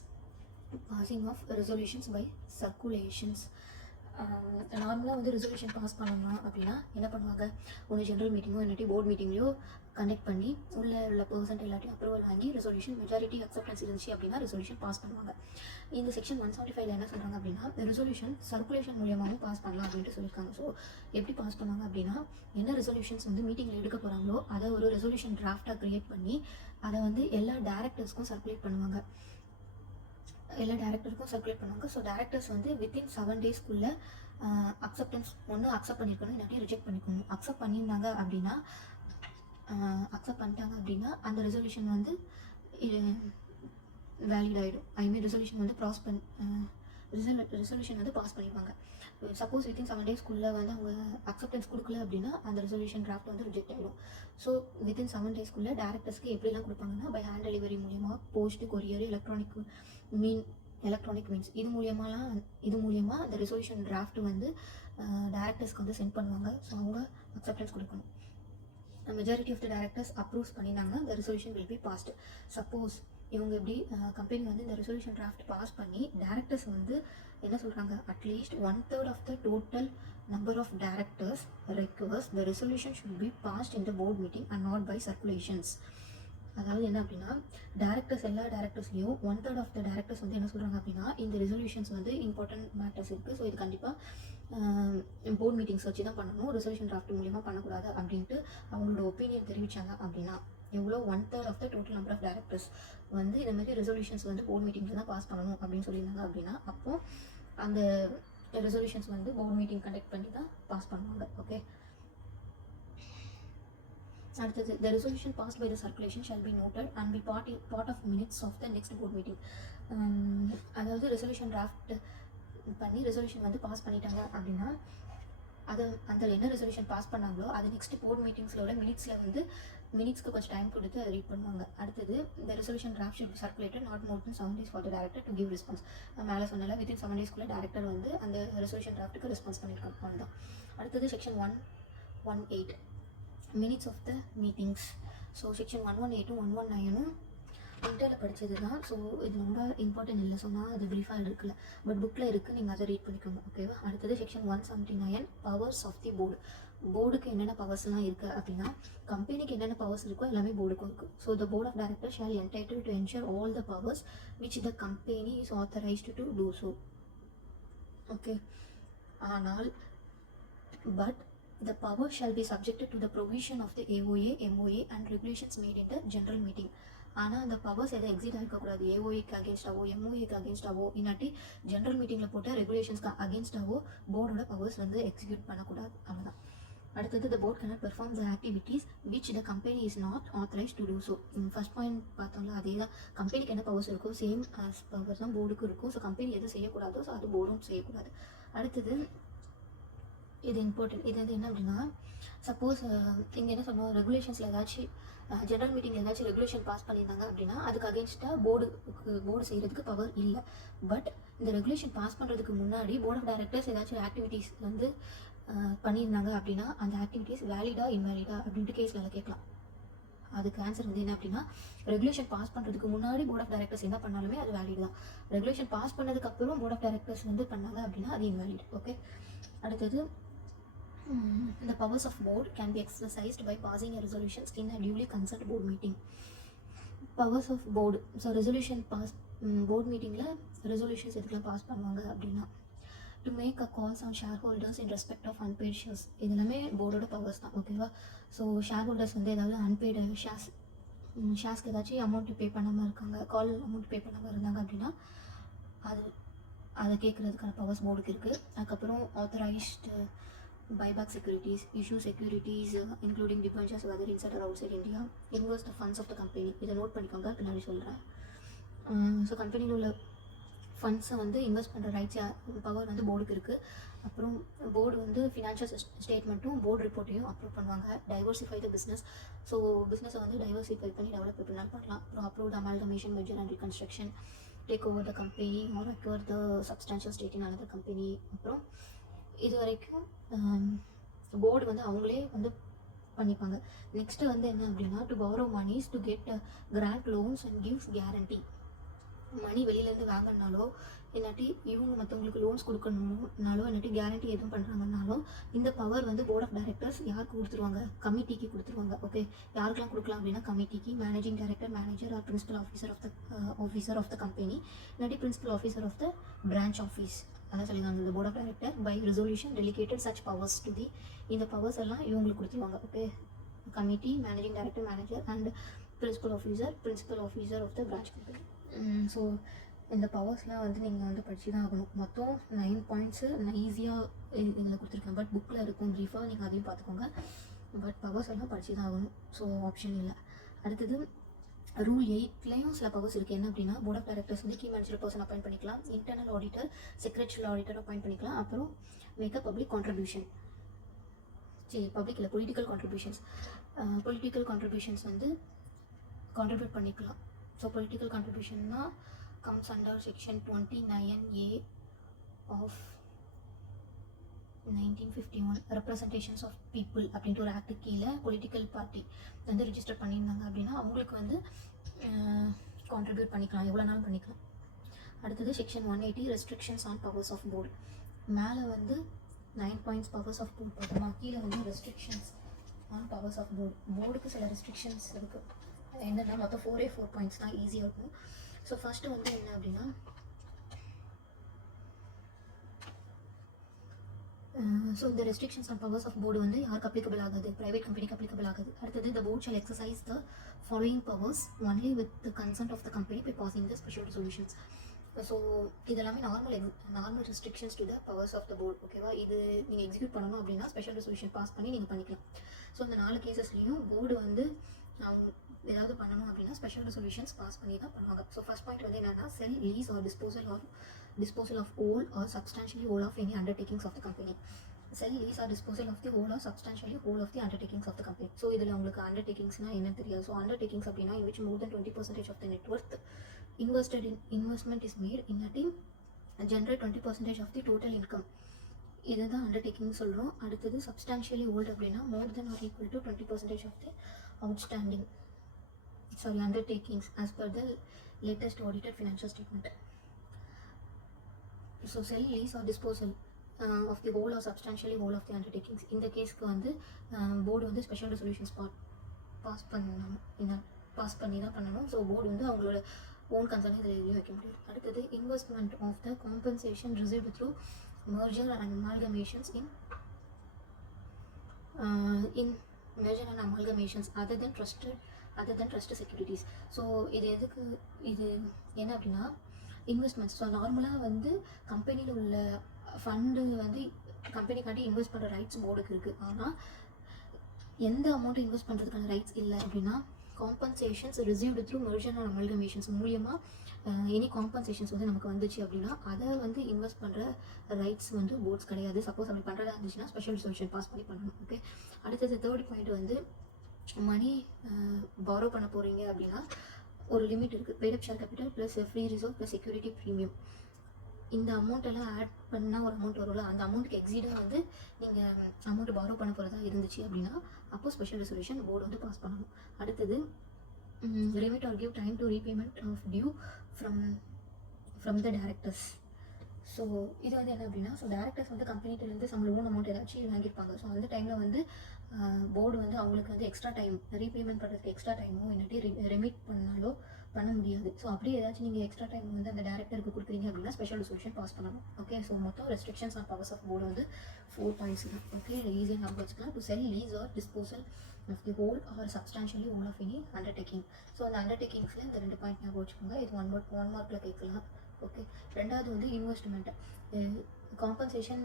Passing of resolutions by circulations. நார்மலாக வந்து ரெசல்யூஷன் பாஸ் பண்ணணும் அப்படின்னா என்ன பண்ணுவாங்க, ஒன்று ஜென்ரல் மீட்டிங்கோ இல்லாட்டி போர்ட் மீட்டிங்லையோ கண்டக்ட் பண்ணி உள்ள பர்சன்ட் எல்லாத்தையும் அப்ரூவல் வாங்கி ரெசல்யூஷன் மெஜாரிட்டி அக்செப்டன்ஸ் இருந்துச்சு அப்படின்னா ரெசல்யூஷன் பாஸ் பண்ணுவாங்க. இந்த செக்ஷன் 175 என்ன சொல்கிறாங்க அப்படின்னா ரெசல்யூஷன் சர்க்குலேஷன் மூலியமாகவும் பாஸ் பண்ணலாம் அப்படின்ட்டு சொல்லியிருக்காங்க. ஸோ எப்படி பாஸ் பண்ணுவாங்க அப்படின்னா, என்ன ரெசல்யூஷன்ஸ் வந்து மீட்டிங்கில் எடுக்க போகிறாங்களோ அதை ஒரு ரெசல்யூஷன் டிராஃப்டாக க்ரியேட் பண்ணி அதை வந்து எல்லா டேரக்டர்ஸ்க்கும் சர்க்குலேட் பண்ணுவாங்க. ஸோ டேரக்டர்ஸ் வந்து வித்தின் 7 டேஸ்க்குள்ளே அக்செப்டன்ஸ் ஒன்று அக்செப்ட் பண்ணியிருக்கணும், இல்லாட்டி ரிஜெக்ட் பண்ணிக்கணும். அக்செப்ட் பண்ணிட்டாங்க அப்படின்னா அந்த ரெசல்யூஷன் வந்து வேலிட் ஆகிடும். ரெசல்யூஷன் வந்து ரெசல்யூஷன் வந்து பாஸ் பண்ணிடுவாங்க. சப்போஸ் வித்தின் 7 டேஸ்க்குள்ளே வந்து அவங்க அக்செப்டன்ஸ் கொடுக்கல அப்படின்னா அந்த ரெசல்யூஷன் டிராஃப்ட் வந்து ரிஜெக்ட் ஆகிடும். ஸோ வித்தின் 7 டேஸ்க்குள்ளே டேரக்டர்ஸ்க்கு எப்படிலாம் கொடுப்பாங்கன்னா பை ஹேண்ட் டெலிவரி மூலியமாக, போஸ்ட், கொரியர், எலக்ட்ரானிக் மீன்ஸ் இது மூலியமாக அந்த ரெசல்யூஷன் டிராஃப்ட் வந்து டேரக்டர்ஸ்க்கு வந்து சென்ட் பண்ணுவாங்க. ஸோ அவங்க அக்செப்டன்ஸ் கொடுக்கணும். Majority of the directors approves பண்ணினாங்கன்னா the resolution will be passed. சப்போஸ் இவங்க எப்படி கம்பெனி வந்து இந்த ரெசல்யூஷன் டிராஃப்ட் பாஸ் பண்ணி டேரக்டர்ஸ் வந்து என்ன சொல்கிறாங்க, at least 1/3 of the total number of directors requires the resolution should be passed in the board meeting and not by circulations. அதாவது என்ன அப்படின்னா, எல்லா டேரக்டர்ஸ்லையும் 1/3 ஆஃப் த டேரக்டர்ஸ் வந்து என்ன சொல்கிறாங்க அப்படின்னா, இந்த ரெசல்யூஷன்ஸ் வந்து இம்பார்ட்டன்ட் மேட்டர்ஸ் இருக்குது, ஸோ இது கண்டிப்பாக போர்ட் மீட்டிங்ஸ் வச்சு தான் பண்ணணும், ரெசல்யூஷன் டிராஃப்ட் மூலியமாக பண்ணக்கூடாது அப்படின்ட்டு அவங்களோட ஒப்பீனியன் தெரிவித்தாங்க. அப்படின்னா எவ்வளோ 1/3 of the total number of directors வந்து இந்த மாதிரி ரெசல்யூஷன்ஸ் வந்து போர்ட் மீட்டிங்ஸில் தான் பாஸ் பண்ணணும் அப்படின்னு சொல்லியிருந்தாங்க. அப்படின்னா அப்போது அந்த ரெசல்யூஷன்ஸ் வந்து போர்ட் மீட்டிங் கண்டக்ட் பண்ணி தான் பாஸ் பண்ணுவாங்க. ஓகே, அடுத்தது the resolution passed by the circulation shall be noted and be part of minutes of the next board meeting. அதாவது ரெசல்யூஷன் டிராஃப்ட் பண்ணி ரெசல்யூஷன் வந்து பாஸ் பண்ணிட்டாங்க அப்படின்னா அதை அந்த என்ன ரெசல்யூஷன் பாஸ் பண்ணாங்களோ அது நெக்ஸ்ட் போர்ட் மீட்டிங்ஸோட மினிட்ஸ்க்கு கொஞ்சம் டைம் கொடுத்து அதை ரீட் பண்ணுவாங்க. அடுத்தது இந்த resolution draft should be circulated not more then 7 days for the director to give response. மேலே சொன்னால வித்தின் 7 டேஸ்க்குள்ளே டேரக்டர் வந்து அந்த ரெசல்யூஷன் டிராஃப்ட்டுக்கு ரெஸ்பான்ஸ் பண்ணியிருக்காங்க. அவ்வளோதான். அடுத்தது section 118 minutes of the meetings. So section 118 119 இன்டரில் படித்தது தான். ஸோ இது ரொம்ப இம்பார்ட்டன்ட் இல்லை, சொன்னால் அது ப்ரீஃபாக இருக்குல்ல, பட் புக்கில் இருக்குது, நீங்கள் அதை ரீட் பண்ணிக்கோங்க. ஓகேவா? அடுத்தது section 179 powers of the board. போர்டுக்கு என்னென்ன பவர்ஸ்லாம் இருக்குது அப்படின்னா, கம்பெனிக்கு என்னென்ன பவர்ஸ் இருக்கோ எல்லாமே போர்டுக்கும் இருக்குது. So the board of director shall entitle to ensure all the powers which the company is authorised to do so. Okay, ஆனால் but the power shall be subjected to the provision of the AOA, MOA and regulations made in the general meeting. ஆனால் அந்த powers எதை exit ஆகிக்கக்கூடாது, ஏஓஏக்கு அகேன்ஸ்டாவோ எம்ஓஏக்கு அகேன்ஸ்டாவோ இல்லாட்டி general மீட்டிங்கில் போட்ட ரெகுலேஷன்ஸ்க்கு அகேன்ஸ்டாவோ போர்டோட powers வந்து execute பண்ணக்கூடாது. அவ்வளோதான். அடுத்தது the board cannot perform the activities which the company is not authorized to do so. First point பார்த்தோம்ல, அதே தான். கம்பெனிக்கு என்ன பவர்ஸ் இருக்கோ சேம் பவர்ஸ் தான் போர்டுக்கு இருக்கும். ஸோ கம்பெனி எது செய்யக்கூடாதோ ஸோ அது போர்டும் செய்யக்கூடாது. அடுத்தது இது இம்பார்ட்டன்ட். இது வந்து என்ன அப்படின்னா, சப்போஸ் இங்கே என்ன சொன்னோம், ரெகுலேஷன்ஸில் ஏதாச்சும் ஜென்ரல் மீட்டிங்கில் ஏதாச்சும் ரெகுலேஷன் பாஸ் பண்ணியிருந்தாங்க அப்படின்னா அதுக்கு அகேன்ஸ்டாக போர்டு செய்கிறதுக்கு பவர் இல்லை. பட் இந்த ரெகுலேஷன் பாஸ் பண்ணுறதுக்கு முன்னாடி போர்ட் ஆஃப் டைரக்டர்ஸ் ஏதாச்சும் ஆக்டிவிட்டீஸ் வந்து பண்ணியிருந்தாங்க அப்படின்னா அந்த ஆக்டிவிட்டீஸ் வேலிடா இன்வேலிடா அப்படின்ட்டு கேஸில் கேட்கலாம். அதுக்கு ஆன்சர் வந்து என்ன அப்படின்னா, ரெகுலேஷன் பாஸ் பண்ணுறதுக்கு முன்னாடி போர்ட் ஆஃப் டைரக்டர்ஸ் என்ன பண்ணாலுமே அது வேலிட் தான். ரெகுலேஷன் பாஸ் பண்ணதுக்கப்புறம் போர்ட் ஆஃப் டைரக்டர்ஸ் வந்து பண்ணாங்க அப்படின்னா அது இன்வேலிட். ஓகே, அடுத்தது the powers of board can be exercised by passing a resolution in a duly consent board meeting. Powers of board, so resolution pass board meetingல resolutions எதுக்குலாம் pass பண்ணுவாங்க அப்படின்னா, to make a calls on shareholders in respect of unpaid shares. இதெல்லாமே போர்டோட powers தான். ஓகேவா? So share holders வந்து ஏதாவது unpaid ஷேர்ஸ்க்கு ஏதாச்சும் அமௌண்ட் பே பண்ணாமல் இருக்காங்க, கால் அமௌண்ட் பே பண்ணாமல் இருந்தாங்க அப்படின்னா அதை கேட்குறதுக்கான பவர்ஸ் போர்டுக்கு இருக்குது. அதுக்கப்புறம் authorised buyback securities, issue securities, including debentures whether inside or outside India, invest the funds of the company. இதை நோட் பண்ணிக்கோங்க, பின்னாடி சொல்கிறேன். ஸோ கம்பெனியில் உள்ள ஃபண்ட்ஸை வந்து இன்வெஸ்ட் பண்ணுற ரைட்ஸ் பவர் வந்து போர்டுக்கு இருக்குது. அப்புறம் போர்டு வந்து ஃபினான்ஷியல் ஸ்டேட்மெண்ட்டும் போர்டு ரிப்போர்ட்டையும் அப்ரூவ் பண்ணுவாங்க. டைவர்சிஃபை த பிஸ்னஸ், ஸோ பிஸ்னஸை வந்து டைவர்சிஃபை பண்ணி டெவலப் எப்படினாலும் பண்ணலாம். அப்புறம் approved amalgamation, merger and reconstruction, take over the company or acquire the substantial state in another company. அப்புறம் இது வரைக்கும் போர்டு வந்து அவங்களே வந்து பண்ணிப்பாங்க. நெக்ஸ்ட்டு வந்து என்ன அப்படின்னா, to borrow moneys to get grant loans and gives guarantee. Money வெளியிலேருந்து வாங்கினாலோ இல்லாட்டி இவங்க மற்றவங்களுக்கு லோன்ஸ் கொடுக்கணும்னாலோ இல்லாட்டி கேரண்டி எதுவும் பண்ணுறாங்கனாலும் இந்த பவர் வந்து போர்ட் ஆஃப் டைரக்டர்ஸ் யாருக்கு கொடுத்துருவாங்க, கமிட்டிக்கு கொடுத்துருவாங்க. ஓகே, யாருக்கெல்லாம் கொடுக்கலாம் அப்படின்னா கமிட்டிக்கு, managing director, manager or principal officer of the company, இல்லாட்டி principal officer of the branch office. அதான் சொல்லியிருக்காங்க, இந்த board of director by resolution delegated such powers to the. இந்த பவர்ஸ் எல்லாம் இவங்களுக்கு கொடுத்துருவாங்க. Okay, committee, managing director, manager and principal officer of the branch company. So இந்த பவர்ஸ்லாம் வந்து நீங்கள் வந்து படித்து தான் ஆகணும். மொத்தம் 9 பாயிண்ட்ஸு நான் ஈஸியாக இதில் கொடுத்துருக்கேன், பட் புக்கில் இருக்கும் ப்ரீஃபாக, நீங்கள் அதையும் பார்த்துக்கோங்க. பட் பவர்ஸ் எல்லாம் படித்து தான் ஆகணும், ஸோ ஆப்ஷன் இல்லை. அடுத்தது ரூல் 8லேயும் சில பவர்ஸ் இருக்குது. என்ன அப்படின்னா, போர்ட் ஆஃப் டைரக்டர்ஸ் வந்து கீ மேனேஜர் பர்சன் அப்பாயிண்ட் பண்ணிக்கலாம், internal auditor, secretarial auditor appoint பண்ணிக்கலாம். அப்புறம் make a public contribution, public இல்லை, பொலிட்டிக்கல் கான்ட்ரிபியூஷன்ஸ் வந்து கான்ட்ரிபியூட் பண்ணிக்கலாம். ஸோ பொலிட்டிக்கல் கான்ட்ரிபியூஷன்னா comes under section 29A of 1951 representations of people அப்படின்ட்டு ஒரு ஆக்ட் கீழே பொலிட்டிக்கல் பார்ட்டி வந்து ரிஜிஸ்டர் பண்ணியிருந்தாங்க அப்படின்னா அவங்களுக்கு வந்து கான்ட்ரிபியூட் பண்ணிக்கலாம், எவ்வளோ நாளும் பண்ணிக்கலாம். அடுத்தது section 180 restrictions on powers of board. மேலே வந்து 9 பாயிண்ட்ஸ் பவர்ஸ் ஆஃப் போர்டு பார்த்தோமா, கீழே வந்து restrictions on powers of board. போர்டுக்கு சில ரெஸ்ட்ரிக்ஷன்ஸ் இருக்குது. என்னன்னா மொத்தம் 4 பாயிண்ட்ஸ் தான், ஈஸியாக இருக்கும். ஸோ ஃபஸ்ட்டு வந்து என்ன அப்படின்னா, ஸோ இந்த restrictions on powers of board வந்து யாருக்கு அப்ளிகபிள் ஆகுது, ப்ரைவேட் கம்பெனிக்கு அப்ளிகபிள் ஆகுது. அடுத்தது the board shall exercise the following powers only with the consent of the company by passing the special resolutions. So இதெல்லாமே normal restrictions to the powers of the board. ஓகேவா, இது நீங்கள் execute பண்ணணும் அப்படின்னா special resolution pass பண்ணி நீங்கள் பண்ணிக்கலாம். So இந்த 4 கேசஸ்லையும் போர்டு வந்து அவங்க ஏதாவது பண்ணணும் அப்படின்னா ஸ்பெஷல் ரெசல்யூஷன்ஸ் பாஸ் பண்ணி தான் பண்ணுவாங்க. ஸோ ஃபர்ஸ்ட் பாயிண்ட் வந்து என்னன்னா, sell, lease or disposal of all or substantially all of any undertakings of the company. Sell, lease or disposal of the whole or substantially whole of the undertakings of the company. So இதில் உங்களுக்கு undertakingsனா என்னன்னு தெரியாது. So undertakings அப்படின்னா in which more than 20% of the net worth investment is made in a team and generate 20% of the total income. இதுதான் undertaking சொல்கிறோம். அடுத்தது substantially old அப்படின்னா more than or equal to 20% of the outstanding undertakings as per the latest audited financial statement. So sell, lease or disposal of the whole or substantially whole of the undertakings. இந்த கேஸ்க்கு வந்து board வந்து special resolutions pass பண்ணி தான் பண்ணணும். So board வந்து அவங்களோட own concern இதில் எதுவும் வைக்க முடியாது. அடுத்தது investment of the compensation received through merger and amalgamations in merger and amalgamations other than trust securities. So இது என்ன அப்படின்னா இன்வெஸ்ட்மெண்ட்ஸ். ஸோ நார்மலாக வந்து கம்பெனியில் உள்ள ஃபண்டு வந்து கம்பெனிக்காண்டி இன்வெஸ்ட் பண்ணுற ரைட்ஸ் போர்டுக்கு இருக்குது. ஆனால் எந்த அமௌண்ட்டு இன்வெஸ்ட் பண்ணுறதுக்கான ரைட்ஸ் இல்லை அப்படின்னா compensations received through merger and amalgamations மூலியமாக எனி காம்பன்சேஷன்ஸ் வந்து நமக்கு வந்துச்சு அப்படின்னா அதை வந்து இன்வெஸ்ட் பண்ணுற ரைட்ஸ் வந்து போர்ட்ஸ் கிடையாது. சப்போஸ் அப்படி பண்ணுறதா இருந்துச்சுன்னா ஸ்பெஷல் ரெசல்யூஷன் பாஸ் பண்ணி பண்ணணும். ஓகே, அடுத்தது தேர்ட் பாயிண்ட் வந்து மணி பாரோ பண்ண போகிறீங்க அப்படின்னா ஒரு லிமிட் இருக்குது. பெய்ட் அப் share capital plus free reserve plus security premium. இந்த அமௌண்ட்டெல்லாம் ஆட் பண்ணால் ஒரு அமௌண்ட் வரும்ல, அந்த அமௌண்ட்டுக்கு எக்ஸீடாக வந்து நீங்கள் அமௌண்ட் பாரோ பண்ண போகிறதா இருந்துச்சு அப்படின்னா அப்போது ஸ்பெஷல் ரெசல்யூஷன் போர்டு வந்து பாஸ் பண்ணணும். அடுத்தது remit or give time to repayment of due from the directors. So இது வந்து என்ன அப்படின்னா, ஸோ டேரக்டர்ஸ் வந்து கம்பெனிட்டிலேருந்து சம் லோன் அமௌண்ட் ஏதாச்சும் வாங்கியிருப்பாங்க. ஸோ அந்த டைமில் வந்து போர்டு வந்து அவங்களுக்கு வந்து எக்ஸ்ட்ரா டைம் ரீபேமெண்ட் பண்ணுறதுக்கு எக்ஸ்ட்ரா டைமோ இல்லாட்டி ரெமிட் பண்ணாலோ பண்ண முடியாது. ஸோ அப்படியே ஏதாச்சும் நீங்கள் எக்ஸ்ட்ரா டைம் வந்து அந்த டேரக்டருக்கு கொடுக்குறீங்க அப்படின்னா ஸ்பெஷல் ரெசல்யூஷன் பாஸ் பண்ணணும். ஓகே, ஸோ மொத்தம் restrictions on powers of board வந்து 4 பாயிண்ட்ஸ் தான். ஓகே, ஈஸியாக நம்பர் வச்சுக்கலாம். To sell, lease or disposal of the whole or substantially whole of any undertaking. So அந்த அண்டர்டேக்கிங்ஸில் இந்த 2 பாயிண்ட் ஞாபகம் வச்சுக்கோங்க. இது ஒன் மார்க்கில் கேட்கலாம். ஓகே, ரெண்டாவது வந்து இன்வெஸ்ட்மெண்ட் காம்பன்சேஷன்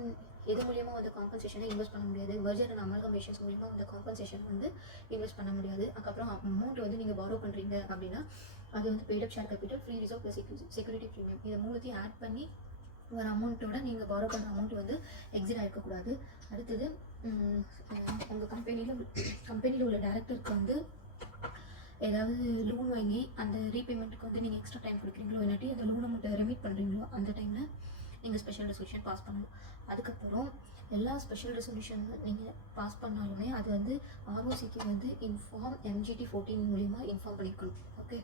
இது மூலியமாக வந்து காம்பன்சேஷனை இன்வெஸ்ட் பண்ண முடியாது. மெர்ஜர் அண்ட் அமல்கமேஷன்ஸ் மூலியமாக வந்து காம்பன்சேஷன் வந்து இன்வெஸ்ட் பண்ண முடியாது. அதுக்கப்புறம் அமௌண்ட் வந்து நீங்கள் பாரோ பண்ணுறீங்க அப்படின்னா அது வந்து paid-up share capital, free reserve plus security premium, இதை மூணுத்தையும் ஆட் பண்ணி ஒரு அமௌண்ட்டோட நீங்கள் பாரோ பண்ணுற அமௌண்ட் வந்து எக்ஸிட் ஆகிருக்கக்கூடாது. அடுத்தது உங்கள் கம்பெனியில் உள்ள டேரக்டருக்கு வந்து ஏதாவது லோன் வாங்கி அந்த ரீபேமெண்ட்டுக்கு வந்து நீங்கள் எக்ஸ்ட்ரா டைம் கொடுக்குறீங்களோ இல்லாட்டி அந்த லோன் அமௌண்ட்டை ரெமிட் பண்ணுறீங்களோ அந்த டைமில் நீங்கள் ஸ்பெஷல் ரெசல்யூஷன் பாஸ் பண்ணணும். அதுக்கப்புறம் எல்லா ஸ்பெஷல் ரெசல்யூஷன் நீங்கள் பாஸ் பண்ணாலுமே அது வந்து ஆர்ஓசிக்கு வந்து இன்ஃபார்ம் MGT 14 மூலிமா இன்ஃபார்ம் பண்ணிக்கணும். ஓகே,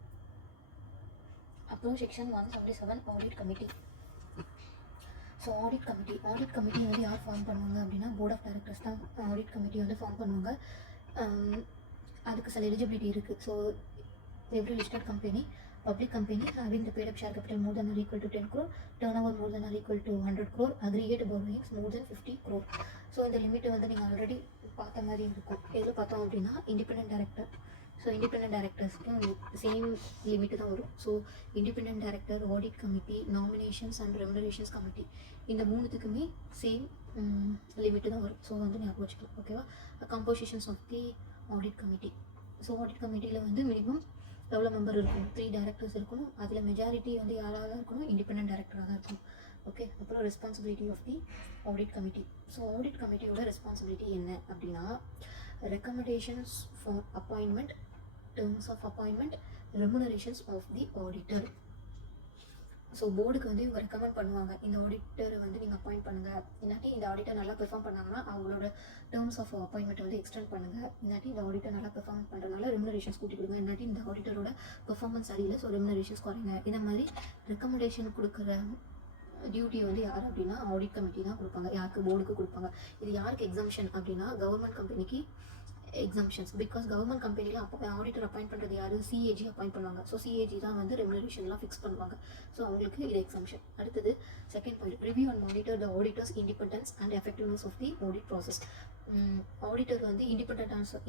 அப்புறம் section 177 audit committee. So audit committee வந்து யார் ஃபார்ம் பண்ணுவாங்க அப்படின்னா போர்ட் ஆஃப் டைரக்டர்ஸ் தான் ஆடிட் கமிட்டி வந்து ஃபார்ம் பண்ணுவாங்க. அதுக்கு சில எலிஜிபிலிட்டி இருக்குது. So every listed company, public company having the paid up share capital more than or equal to 10 crore, turnover more than or equal to 100 crore, aggregate borrowings more than 50 crore. So இந்த limit வந்து நீங்கள் already பார்த்த மாதிரி இருக்கும். எதில் பார்த்தோம் அப்படின்னா independent director. So independent டைரக்டர்ஸ்க்கு சேம் லிமிட்டு தான் வரும். So independent director, audit committee, nominations and remunerations committee, இந்த மூணுத்துக்குமே சேம் லிமிட்டு தான் வரும். ஸோ வந்து ஞாபகம் வச்சுக்கலாம். ஓகேவா? Compositions of the audit committee. So audit கமிட்டியில் வந்து மினிமம் எவ்வளோ மெம்பர் இருக்கணும்? 3 டைரக்டர்ஸ் இருக்கணும். அதில் மெஜாரிட்டி வந்து யாராக தான் இருக்கணும்? இண்டிபெண்டன்ட் டைரக்டராக தான் இருக்கணும். ஓகே, அப்புறம் responsibility of the audit committee. So audit கமிட்டியோட ரெஸ்பான்சிபிலிட்டி என்ன அப்படின்னா recommendations for appointment, terms of appointment, remunerations of the auditor. So போர்டுக்கு வந்து இவங்க ரெக்கமெண்ட் பண்ணுவாங்க, இந்த ஆடிட்டரை வந்து நீங்கள் அப்பாயிண்ட் பண்ணுங்கள், இல்லாட்டி இந்த ஆடிட்டர் நல்லா பெர்ஃபார்ம் பண்ணாங்கன்னா அவங்களோட டேர்ம்ஸ் ஆஃப் அப்பாயின்மெண்ட் வந்து எக்ஸ்டெண்ட் பண்ணுங்கள், இல்லாட்டி இந்த ஆடிட்டர் நல்லா பெர்ஃபார்ம் பண்ணுறதுனால ரெமுனரேஷன்ஸ் கூட்டி கொடுங்க, இல்லாட்டி இந்த ஆடிட்டரோட பெர்ஃபார்மன்ஸ் சரியில்லை ஸோ ரெமுனரேஷன்ஸ் குறைங்க. இந்த மாதிரி ரெக்கமெண்டேஷன் கொடுக்குற டியூட்டி வந்து யார் அப்படின்னா ஆடிட் கமிட்டி தான் கொடுப்பாங்க. யாருக்கு? போர்டுக்கு கொடுப்பாங்க. இது யாருக்கு எக்ஸம்ஷன் அப்படின்னா கவர்மெண்ட் கம்பெனிக்கு எக்ஸம்ஷன்ஸ். பிகாஸ் கவர்மெண்ட் கம்பெனியில் ஆடிட்டர் அப்பாயிண்ட் பண்ணுறது யார்? CAG அப்பாயிண்ட் பண்ணுவாங்க. ஸோ CAG தான் வந்து ரெமுனரேஷன்லாம் ஃபிக்ஸ் பண்ணுவாங்க. ஸோ அவங்களுக்கு இது எக்ஸம்ஷன். அடுத்தது second point, review and monitor the auditors independence and effectiveness of the audit process. Auditor வந்து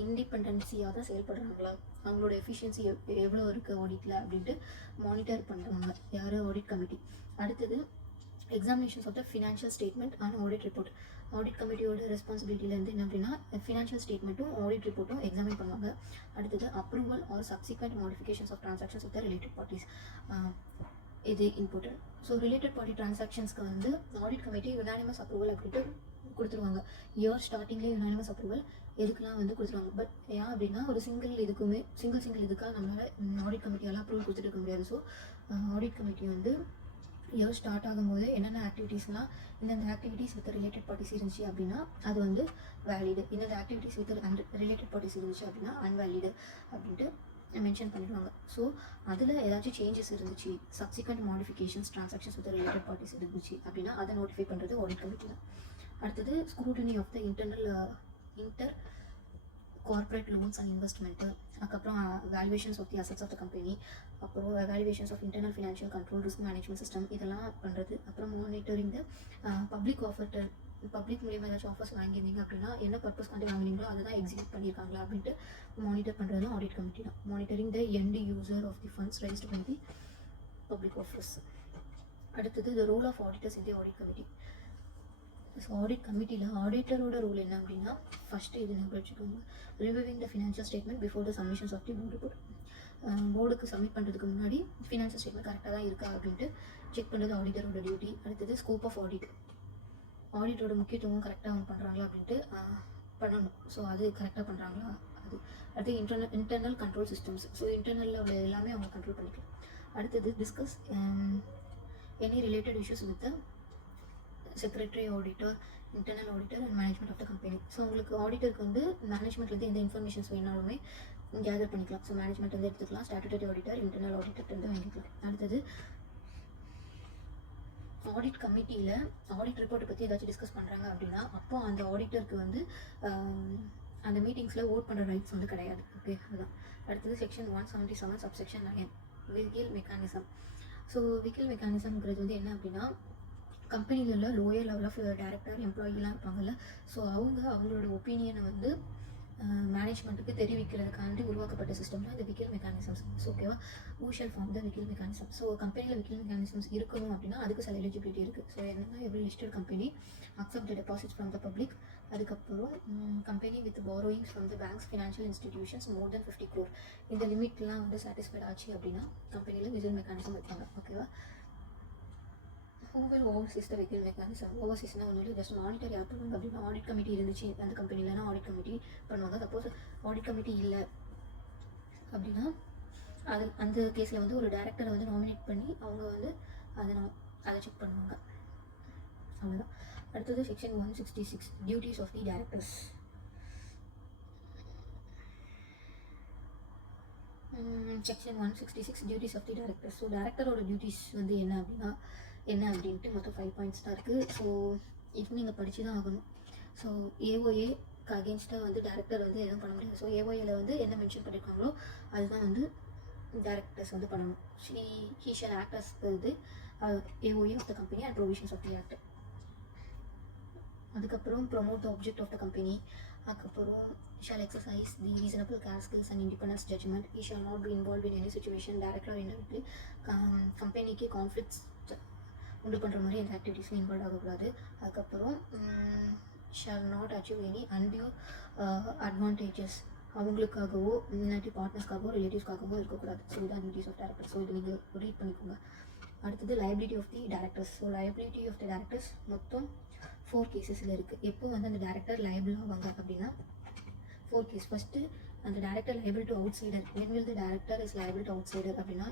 இண்டிபெண்டன்சியாக தான் செயல்படுறாங்களா, அவங்களோட எஃபிஷியன்சி எவ்வளோ இருக்குது ஆடிட்டில் அப்படின்ட்டு மானிட்டர் பண்ணுறாங்க யார்? Audit committee. அடுத்தது examinations of the financial statement and audit report. Audit கமிட்டியோட ரெஸ்பான்சிபிலிட்டியிலேருந்து என்ன அப்படின்னா ஃபினான்ஷியல் ஸ்டேட்மெண்ட்டும் ஆடிட் ரிப்போர்ட்டும் எக்ஸாமின் பண்ணுவாங்க. அடுத்தது approval or subsequent modifications of transactions of the related parties. இது இம்பார்ட்டன்ட். ஸோ ரிலேட்டட் பார்ட்டி ட்ரான்சாக்ஷன்ஸ்க்கு வந்து ஆடிட் கமிட்டி யுனானிமஸ் அப்ரூவல் அப்படின்ட்டு கொடுத்துருவாங்க. இயர் ஸ்டார்டிங்லேயே யுனானிமஸ் அப்ரூவல் எதுக்குலாம் வந்து கொடுத்துருவாங்க. பட் ஏன் அப்படின்னா ஒரு சிங்கிள் இதுக்காக நம்மளால் ஆடிட் கமிட்டியால் அப்ரூவல் கொடுத்துட்டு இருக்க முடியாது. ஸோ ஆடிட் கமிட்டி வந்து இயர் ஸ்டார்ட் ஆகும்போது என்னென்ன ஆக்டிவிட்டீஸ்லாம், இந்தந்த ஆக்டிவிட்டீஸ் வித் ரிலேட்டட் பார்ட்டிஸ் இருந்துச்சு அப்படின்னா அது வந்து வேலிடு, இந்தந்த ஆக்டிவிட்டீஸ் வித் ரிலேட்டட் பார்ட்டிஸ் இருந்துச்சு அப்படின்னா அன்வேலிடு அப்படின்ட்டு மென்ஷன் பண்ணிடுவாங்க. ஸோ அதில் ஏதாச்சும் சேஞ்சஸ் இருந்துச்சு, subsequent modifications transactions with related parties இருந்துச்சு அப்படின்னா அதை நோட்டிஃபை பண்ணுறது ஆடிட் கமிட்டி தான். அடுத்தது scrutiny of the inter corporate loans and investment, அதுக்கப்புறம் valuations of the assets of the company, அப்புறம் valuations of internal financial control, risk management system, இதெல்லாம் பண்ணுறது. அப்புறம் மானிட்டரிங் த பப்ளிக் மூலியமாக ஏதாச்சும் ஆஃபர்ஸ் வாங்கியிருந்தீங்க அப்படின்னா என்ன பர்பஸ்க்காண்டி வாங்கினீங்களோ அதை தான் எக்ஸிக்யூட் பண்ணியிருக்காங்களா அப்படின்ட்டு மானிட்டர் பண்ணுறது தான் ஆடிட் கமிட்டி தான். Monitoring the end user of the funds raised by the public offers. அடுத்தது the role of auditors in the audit committee. So audit கமிட்டியில் ஆடிட்டரோட ரோல் என்ன அப்படின்னா ஃபஸ்ட்டு இது நம்ம வச்சுக்கோங்க, reviewing the financial statement before the submissions of the board. போர்டுக்கு submit பண்ணுறதுக்கு முன்னாடி ஃபினான்ஷியல் ஸ்டேட்மெண்ட் கரெக்டாக தான் இருக்கா அப்படின்ட்டு செக் பண்ணுறது ஆடிட்டரோட டியூட்டி. அடுத்தது ஸ்கோப் ஆஃப் ஆடிட், ஆடிட்டரோட முக்கியத்துவம் கரெக்டாக அவங்க பண்ணுறாங்களா அப்படின்ட்டு பண்ணணும். ஸோ அது கரெக்டாக பண்ணுறாங்களா அது. அடுத்து இன்டர்னல் கண்ட்ரோல் சிஸ்டம்ஸ். ஸோ இன்டர்னலில் உள்ள எல்லாமே அவங்க கண்ட்ரோல் பண்ணிக்கலாம். அடுத்தது discuss any related issues with the secretary auditor, internal auditor and management of the company. So உங்களுக்கு ஆடிட்டருக்கு வந்து மேனேஜ்மெண்ட்லேருந்து எந்த இன்ஃபர்மேஷன்ஸ் வேணாலுமே கேதர் பண்ணிக்கலாம். ஸோ மேனேஜ்மெண்ட்லேருந்து எடுத்துக்கலாம், ஸ்டாட்யூட்டரி ஆடிட்டர், இன்டர்னல் ஆடிட்டர்லேருந்து வாங்கிக்கலாம். அடுத்தது ஆடிட் கமிட்டியில் ஆடிட் ரிப்போர்ட்டை பற்றி ஏதாச்சும் டிஸ்கஸ் பண்ணுறாங்க அப்படின்னா அப்போ அந்த ஆடிட்டருக்கு வந்து அந்த மீட்டிங்ஸில் ஓட் பண்ணுற ரைட்ஸ் வந்து கிடையாது. ஓகே, அதுதான். அடுத்தது செக்ஷன் 177 சப்செக்ஷன் 9 விகில் மெக்கானிசம். ஸோ விகில் மெக்கானிசம்ங்கிறது வந்து என்ன அப்படின்னா கம்பெனியில் உள்ள லோயர் லெவல் ஆஃப் டைரக்டர் எம்ப்ளாயிலாம் இருப்பாங்கல்ல, ஸோ அவங்களோட ஒப்பீனியனை வந்து மேனேஜ்மெண்ட்டுக்கு தெரிவிக்கிறதுக்காண்டி உருவாக்கப்பட்ட சிஸ்டம் தான் இந்த விக்கில் மெக்கானிசம்ஸ். ஸோ ஓகேவா, ஊஷல் ஃபார்ம் த விக்கில் மெக்கானிசம். ஸோ கம்பெனியில் விக்கில் மெக்கானிசம்ஸ் இருக்கணும் அப்படின்னா அதுக்கு சில எலிஜிபிலிட்டி இருக்குது. ஸோ என்னன்னா, every listed company accept the deposits from the public. அதுக்கப்புறம் company with borrowings from the banks financial institutions more than 50 crore. இந்த லிமிட்லாம் வந்து சாட்டிஸ்ஃபைட் ஆச்சு அப்படின்னா கம்பெனியில் விக்கில் மெக்கானிசம் வைப்பாங்க. ஓகேவா, who will oversees the vehicle mechanism? ஓவர்சீஸ்னா ஒன்றும் ஜஸ்ட் மானிட்டர் யார் பண்ணுவாங்க அப்படின்னா, ஆடிட் கமிட்டி இருந்துச்சு அந்த கம்பெனிலனா ஆடிட் கமிட்டி பண்ணுவாங்க. சப்போஸ் ஆடிட் கமிட்டி இல்லை அப்படின்னா அது அந்த கேஸில் வந்து ஒரு டேரக்டரை வந்து நாமினேட் பண்ணி அவங்க வந்து அதை செக் பண்ணுவாங்க. அவ்வளோதான். அடுத்தது section 166 duties of the directors. Section 166 duties of the directors. So டேரக்டரோட டியூட்டிஸ் வந்து என்ன அப்படின்ட்டு மொத்தம் 5 பாயிண்ட்ஸ் தான் இருக்குது. ஸோ இது நீங்கள் படித்து தான் ஆகணும். ஸோ ஏஓஏக்கு அகேன்ஸ்டாக வந்து டேரக்டர் வந்து எதுவும் பண்ண முடியாது. ஸோ ஏஓஏல வந்து என்ன மென்ஷன் பண்ணியிருக்காங்களோ அதுதான் வந்து டேரக்டர்ஸ் வந்து பண்ணணும். ஹீ ஷால் ஆக்ட் அஸ் இது AOA of the company and provisions of the act. அதுக்கப்புறம் promote the object of the company. அதுக்கப்புறம் shall exercise the reasonable care skills and independence judgment. He shall not be involve in any situation directly or indirectly. கம்பெனிக்கு conflicts உண்டு பண்ணுற மாதிரி எந்த ஆக்டிவிட்டீஸும் involve ஆகக்கூடாது. அதுக்கப்புறம் shall not achieve any undue advantages. அவங்களுக்காகவோ இல்லாட்டி பார்ட்னர்ஸ்க்காகவோ ரிலேட்டிவ்ஸ்க்காகவோ இருக்கக்கூடாது. ஸோ இதுதான் டியூட்டிஸ் ஆஃப் டேரக்டர்ஸ். ஸோ இது நீங்கள் ரீட் பண்ணிக்கோங்க. அடுத்தது liability of the directors. So liability of the directors மொத்தம் 4 கேசஸில் இருக்குது. எப்போ வந்து அந்த டேரக்டர் லைபிள் ஆவாங்க அப்படின்னா 4 கேஸ். ஃபஸ்ட்டு அந்த director liable to out cider. when will the director is liable to outsider அப்படின்னா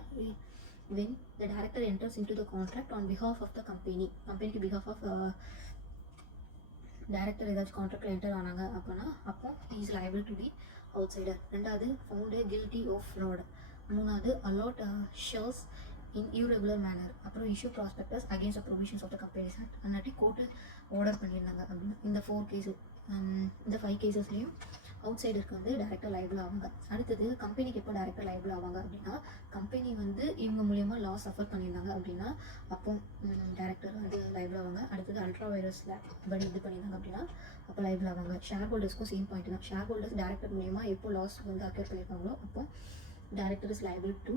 when the director enters into the contract on behalf of the company. கம்பெனிக்கு behalf of டேரக்டர் ஏதாச்சும் கான்ட்ராக்டில் enter ஆனாங்க அப்படின்னா அப்போ he is liable to the outsider. ரெண்டாவது found guilty of fraud. மூணாவது allot shares in irregular manner. அப்புறம் issue prospectus against the provisions of the Companies Act. அன்னாட்டி court order பண்ணியிருந்தாங்க அப்படின்னா இந்த 4 கேஸஸ் இந்த 5 கேசஸ்லேயும் அவுட் சைடருக்கு வந்து டேரக்டர் லைபிள் ஆவாங்க. அடுத்தது கம்பெனிக்கு எப்போ டேரக்டர் லைபிள் ஆவாங்க அப்படின்னா கம்பெனி வந்து இவங்க மூலியமாக லாஸ் சஃபர் பண்ணியிருந்தாங்க அப்படின்னா அப்போ டேரக்டர் வந்து லைபிள் ஆவாங்க. அடுத்தது அல்ட்ரா வைரஸில் படி இது பண்ணியிருந்தாங்க அப்படின்னா அப்போ லைபிள் ஆவாங்க. ஷேர் ஹோல்டர்ஸ்க்கும் சேம் பாயிண்ட் தான். ஷேர் ஹோல்டர்ஸ் டேரக்டர் மூலியமாக எப்போ லாஸ் வந்து அக்கேர் பண்ணியிருக்காங்களோ அப்போ director is liable to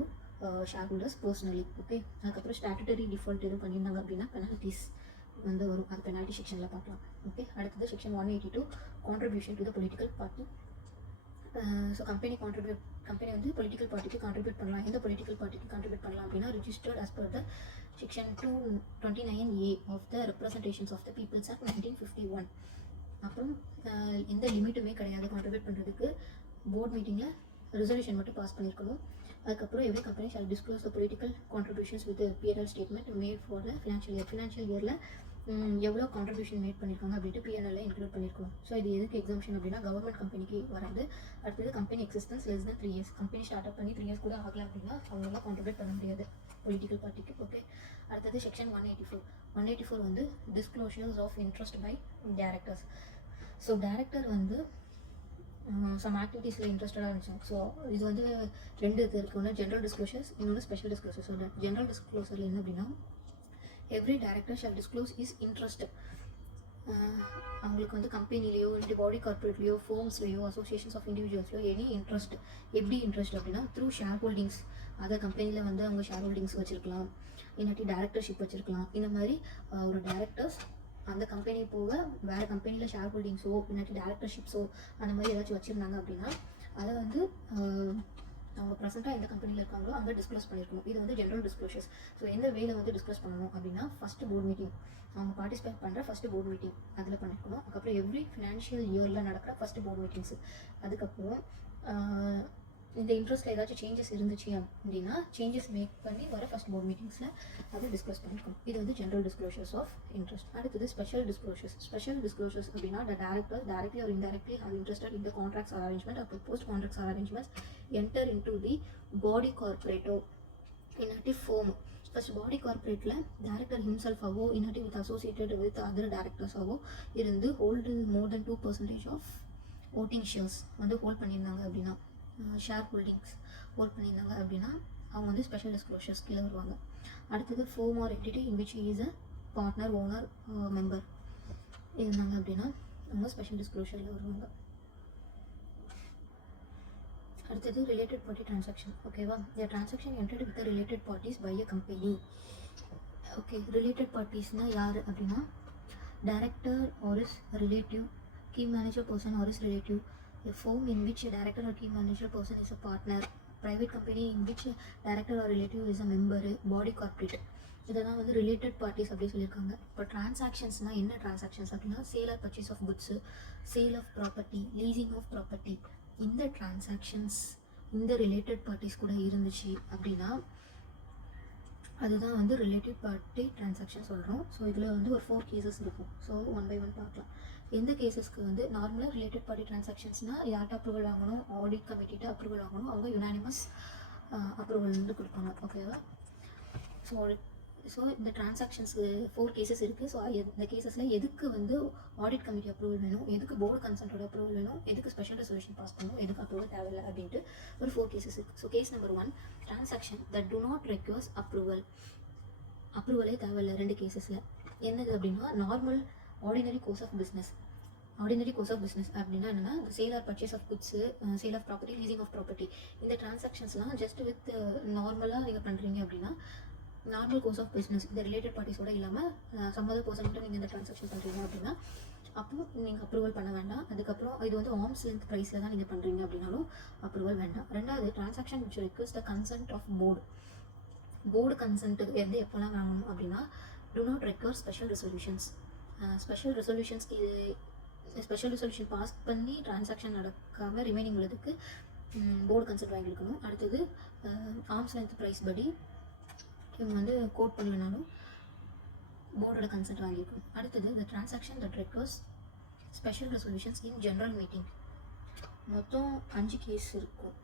share holders personally. Okay, அதுக்கப்புறம் ஸ்டாட்டுட்டரி டிஃபால்ட் எதுவும் பண்ணியிருந்தாங்க அப்படின்னா பெனால்ட்டிஸ் வந்து வரும். அது பெனால்ட்டி செக்ஷனில் பார்க்கலாம். ஓகே, அடுத்தது section 182 contribution to the political party. So company வந்து பொலிட்டிக்கல் பார்ட்டிக்கு கான்ட்ரிபியூட் பண்ணலாம். எந்த பொலிட்டிக்கல் பார்ட்டிக்கு கான்ட்ரிபியூட் பண்ணலாம் அப்படின்னா registered as per the section 229A of the representations of the people's act 1951. அப்புறம் எந்த லிமிட்டுமே கிடையாது கான்ட்ரிபியூட் பண்ணுறதுக்கு. போர்ட் மீட்டிங்கில் ரெசல்யூஷன் மட்டும் பாஸ் பண்ணியிருக்கணும். அதுக்கப்புறம் every company shall disclose the political contributions with PNL statement made for the financial இயரில் எவ்வளோ கான்ட்ரிபியூஷன் மேட் பண்ணியிருக்காங்க அப்படின்ட்டு பிஎன்எல்ல இன்க்ளூட் பண்ணியிருக்கோம். ஸோ இது எதுக்கு எக்ஸாம்ஷன் அப்படின்னா கவர்மெண்ட் கம்பெனிக்கு வராது. அடுத்தது company existence less than 3 years. Company start up பண்ணி 3 years கூட ஆகல அப்படின்னா அவங்களாம் கான்ட்ரிபியூட் பண்ண முடியாது பொலிட்டிக்கல் பார்ட்டிக்கு. ஓகே, அடுத்தது செக்ஷன் 184 வந்து disclosures of interest by directors. So director வந்து சம் ஆக்டிவிட்டீஸில் இன்ட்ரெஸ்டடாக இருந்துச்சு. ஸோ இது வந்து 2 இது இருக்குது. ஒன்று ஜென்ரல் டிஸ்க்ளோஷர்ஸ், இன்னொன்று ஸ்பெஷல் டிஸ்க்ளோஷர்ஸ். ஸோ ஜென்ரல் டிஸ்க்ளோஷரில் என்ன அப்படின்னா every director shall disclose is interest. அவங்களுக்கு வந்து கம்பெனிலேயோ இல்லை பாடி கார்பரேட்லேயோ ஃபோர்ம்ஸ்லேயோ அசோசியேஷன்ஸ் ஆஃப் இண்டிவிஜுவல்ஸ்லையோ எனி இன்ட்ரெஸ்ட். எப்படி இன்ட்ரெஸ்ட் அப்படின்னா த்ரூ ஷேர் ஹோல்டிங்ஸ். அதர் கம்பெனியில் வந்து அவங்க ஷேர் ஹோல்டிங்ஸ் வச்சுருக்கலாம், இல்லாட்டி டேரக்டர்ஷிப் வச்சுருக்கலாம். இந்த மாதிரி ஒரு டேரக்டர்ஸ் அந்த கம்பெனி போக வேறு கம்பெனியில் ஷேர் ஹோல்டிங்ஸோ இல்லாட்டி டேரக்டர்ஷிப்ஸோ அந்த மாதிரி ஏதாச்சும் வச்சுருந்தாங்க அப்படின்னா அதை வந்து அவங்க ப்ரெசென்ட்டாக எந்த கம்பெனியில் இருக்காங்களோ அங்கே டிஸ்க்ளோஸ் பண்ணியிருக்கணும். இது வந்து ஜென்ரல் டிஸ்க்ளோஷர்ஸ். ஸோ எந்த வேலை வந்து டிஸ்க்ளோஸ் பண்ணணும் அப்படின்னா ஃபஸ்ட்டு போர்ட் மீட்டிங், அவங்க பார்ட்டிசிபேட் பண்ணுற ஃபஸ்ட்டு போர்ட் மீட்டிங் அதில் பண்ணியிருக்கணும். அதுக்கப்புறம் எவ்ரி ஃபினான்ஷியல் இயரில் நடக்கிற ஃபஸ்ட்டு போர்ட் மீட்டிங்ஸு. அதுக்கப்புறம் இந்த இன்ட்ரெஸ்ட்டில் ஏதாச்சும் சேஞ்சஸ் இருந்துச்சு அப்படின்னா சேஞ்சஸ் மேக் பண்ணி வர ஃபஸ்ட் போர்ட் மீட்டிங்ஸில் அதை டிஸ்கஸ் பண்ணியிருக்கோம். இது வந்து ஜென்ரல் டிஸ்க்ளோஷர்ஸ் ஆஃப் இன்ட்ரெஸ்ட். அடுத்தது ஸ்பெஷல் டிஸ்க்ளோஷர்ஸ் அப்படின்னா the director directly or indirectly have interested in the contracts or arrangement or proposed contracts or arrangements enter into the body கார்பரேட்டோ இல்லாட்டி form. First body கார்பரேட்டில் director ஹிம்செல்ஃபாவோ இல்லாட்டி with associated with other டேரக்டர்ஸாவோ இருந்து hold more than 2% of voting shares வந்து hold பண்ணியிருந்தாங்க அப்படின்னா ஷேர் ஹோல்டிங்ஸ் ஹோல்ட் பண்ணியிருந்தாங்க அப்படின்னா அவங்க வந்து ஸ்பெஷல் டிஸ்க்ளோஷர்ஸ் கீழே வருவாங்க. அடுத்தது firm or entity in which is a partner owner member இருந்தாங்க அப்படின்னா அவங்க ஸ்பெஷல் டிஸ்க்ளோஷரில் வருவாங்க. அடுத்தது ரிலேட்டட் பார்ட்டி டிரான்சாக்ஷன். ஓகேவா? The transaction entered with related parties by a company. Okay, related பார்ட்டிஸ்னால் யார் அப்படின்னா director or is relative, key manager person or his relative, a firm in which a director or key manager person is a partner, private company in which a director or relative is a member, body corporate. இதெல்லாம் வந்து related parties அப்படி சொல்லியிருக்காங்க. இப்போ டிரான்சாக்ஷன்ஸ்னால் என்ன transactions அப்படின்னா sale or purchase of goods, sale of property, leasing of property. இந்த transactions இந்த related parties கூட இருந்துச்சு அப்படின்னா அதுதான் வந்து ரிலேட்டட் பார்ட்டி டிரான்சாக்ஷன் சொல்கிறோம். ஸோ இதில் வந்து ஒரு 4 கேசஸ் இருக்கும். ஸோ 1 by 1 பார்க்கலாம். எந்த கேசஸ்க்கு வந்து நார்மலாக ரிலேட்டட் பார்ட்டி டிரான்சாக்ஷன்ஸ்னால் யார்கிட்ட அப்ரூவல் வாங்கணும், ஆடிட் கமிட்டிகிட்ட அப்ரூவல் வாங்கணும், அவங்க யுனானிமஸ் அப்ரூவல் வந்து கொடுப்பாங்க. ஓகேவா? ஸோ இந்த டிரான்சாக்ஷன்ஸு 4 கேசஸ் இருக்குது. ஸோ இந்த கேசஸில் எதுக்கு வந்து ஆடிட் கமிட்டி அப்ரூவல் வேணும், எதுக்கு போர்டு கன்சல்ட்டோட அப்ரூவல் வேணும், எதுக்கு ஸ்பெஷல் ரெசல்யூஷன் பாஸ் பண்ணணும், எதுக்கு அப்ரூவல் தேவையில்லை அப்படின்ட்டு ஒரு 4 கேசஸ் இருக்குது. So case number 1, transaction that do not requires அப்ரூவலே தேவையில்லை. 2 கேசஸில் என்னது அப்படின்னா normal ordinary course of business. Ordinary course of business அப்படின்னா என்னென்னா sale or purchase of goods, sale of property, leasing of property. இந்த டிரான்சாக்ஷன்ஸ்லாம் ஜஸ்ட் வித் நார்மலாக நீங்கள் பண்ணுறீங்க அப்படின்னா நார்மல் கோர்ஸ் ஆஃப் பிஸ்னஸ், இந்த ரிலேட்டட் பார்ட்டிஸோட இல்லாமல் சம் அதர் பர்சன்கிட்ட நீங்கள் இந்த டிரான்சாக்ஷன் பண்ணுறீங்க அப்படின்னா அப்போ நீங்கள் அப்ரூவல் பண்ண வேண்டாம். அதுக்கப்புறம் இது வந்து ஆர்ம்ஸ் லென்த் ப்ரைஸில் தான் நீங்கள் பண்ணுறீங்க அப்படின்னாலும் அப்ரூவல் வேண்டாம். 2வது transaction which request the consent of board consent வந்து எப்போல்லாம் வாங்கணும் அப்படின்னா to not require special resolutions. Special resolution pass பண்ணி டிரான்சாக்ஷன் நடக்காமல் ரிமைனிங் உள்ளதுக்கு போர்டு கன்சென்ட் வாங்கியிருக்கணும். அடுத்தது ஆர்ம்ஸ் லென்த் ப்ரைஸ் படி இவங்க வந்து கோட் பண்ணலனாலும் போர்டோட கன்சென்ட் வாங்கியிருக்கணும். அடுத்தது the transaction that requires special resolutions in general meeting. மொத்தம் 5 கேஸ் இருக்கும்.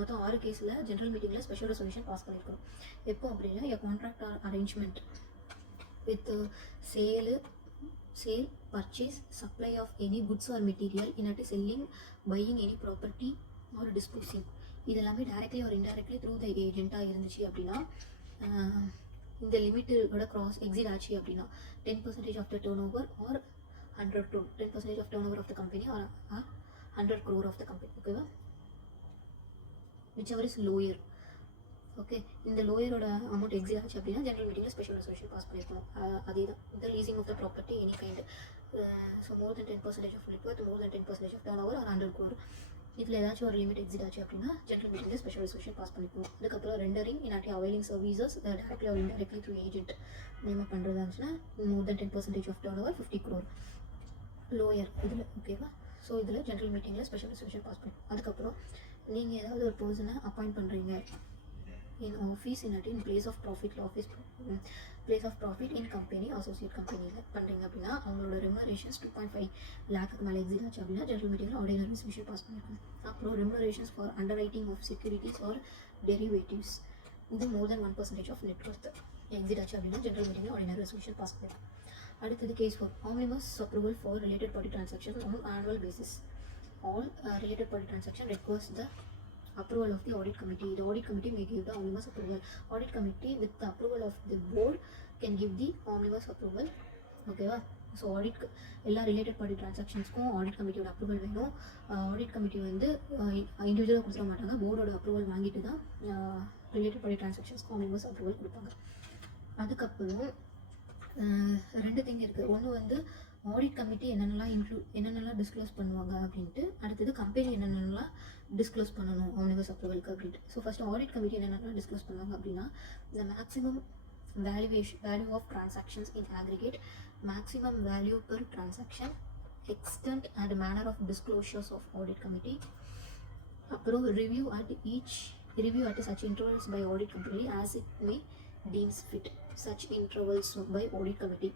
மொத்தம் 6 கேஸில் ஜென்ரல் மீட்டிங்கில் ஸ்பெஷல் ரெசல்யூஷன் பாஸ் பண்ணியிருக்கணும். எப்போ அப்படின்னா a contract or arrangement with sale, purchase, supply of any goods or material, இல்லாட்டி selling, buying any property or disposing. இது எல்லாமே directly or indirectly through the ஏஜென்ட்டாக இருந்துச்சு அப்படின்னா இந்த லிமிட்டோட கிராஸ் எக்ஸிட் ஆச்சு அப்படின்னா 10% of the turnover or 100 crore, 10% of turnover of the company or 100 crore of the company. ஓகேவா? Whichever is lower. Okay, இந்த லோயரோட அமௌண்ட் எக்ஸிட் ஆச்சு அப்படின்னா ஜென்ரல் மீட்டிங்கில் ஸ்பெஷல் ரெசல்யூஷன் பாஸ் பண்ணியிருக்கணும். அதே தான் இந்த leasing of the property any kind. So more than 10% of liquid, more than 10% of turnover or 100 crore. இதில் ஏதாச்சும் ஒரு லிமிட் எக்ஸிட் ஆச்சு அப்படின்னா ஜென்ரல் மீட்டிங்கில் ஸ்பெஷல் ரெசல்யூஷன் பாஸ் பண்ணிக்கணும். அதுக்கப்புறம் ரெண்டரிங் இல்லாட்டி availing services directly or indirectly through agent நம்ம பண்ணுறதா இருந்துச்சுன்னா more than 10% of turnover 50 crore lower இதில். ஓகேவா? ஸோ இதில் ஜென்ரல் மீட்டிங்கில் ஸ்பெஷல் ரெசல்யூஷன் பாஸ் பண்ணணும். அதுக்கப்புறம் நீங்கள் ஏதாவது ஒரு பர்சனை அப்பாயிண்ட் பண்ணுறீங்க in office in place of profit in company associate company பண்ணுறீங்க அப்படின்னா அவங்களோட ரெமுனரேஷன்ஸ் 2.5 லேக்கு மேலே எக்ஸிட் ஆச்சு அப்படின்னா ஜென்ரல் மீட்டிங்கில் ஆர்டினரி ரெசல்யூஷன் பாஸ் பண்ணியிருக்கணும். அப்புறம் remunerations for underwriting of securities or derivatives இது more than 1% of net worth exceed ஆச்சு அப்படின்னா ஜென்ரல் மீட்டிங்கில் ஆர்டினரி ரெசல்யூஷன் பாஸ் பண்ணியிருக்கணும். அடுத்தது case for omnibus approval for related party transaction on annual basis. All related party transaction requires the approval of the audit committee. The audit committee may give the omnibus approval. Audit committee with the approval of the board can give the omnibus approval. ஓகேவா? So எல்லா related party டிரான்சாக்ஷன்ஸ்க்கும் audit கமிட்டியோட approval வேணும். Audit committee வந்து இண்டிவிஜுவலாக கொடுத்துட மாட்டாங்க, போர்டோட approval வாங்கிட்டு தான் related party டிரான்சாக்ஷன்ஸ்க்கும் omnibus approval கொடுப்பாங்க. அதுக்கப்புறம் 2 திங் இருக்குது. ஒன்று வந்து ஆடிட் கமிட்டி என்னென்னலாம் டிஸ்க்ளோஸ் பண்ணுவாங்க அப்படின்ட்டு, அடுத்தது கம்பெனி என்னென்னலாம் டிஸ்க்ளோஸ் பண்ணணும் ஆம்னிபஸ் அப்ரூவலுக்கு அப்படின்ட்டு. ஸோ ஃபஸ்ட்டு ஆடிட் கமிட்டி என்னென்னலாம் டிஸ்க்ளோஸ் பண்ணுவாங்க அப்படின்னா the maximum value of transactions in aggregate, maximum value per transaction, extent and manner of disclosures of audit committee. அப்புறம் review at such intervals by audit committee as it may deems fit. Such intervals by audit committee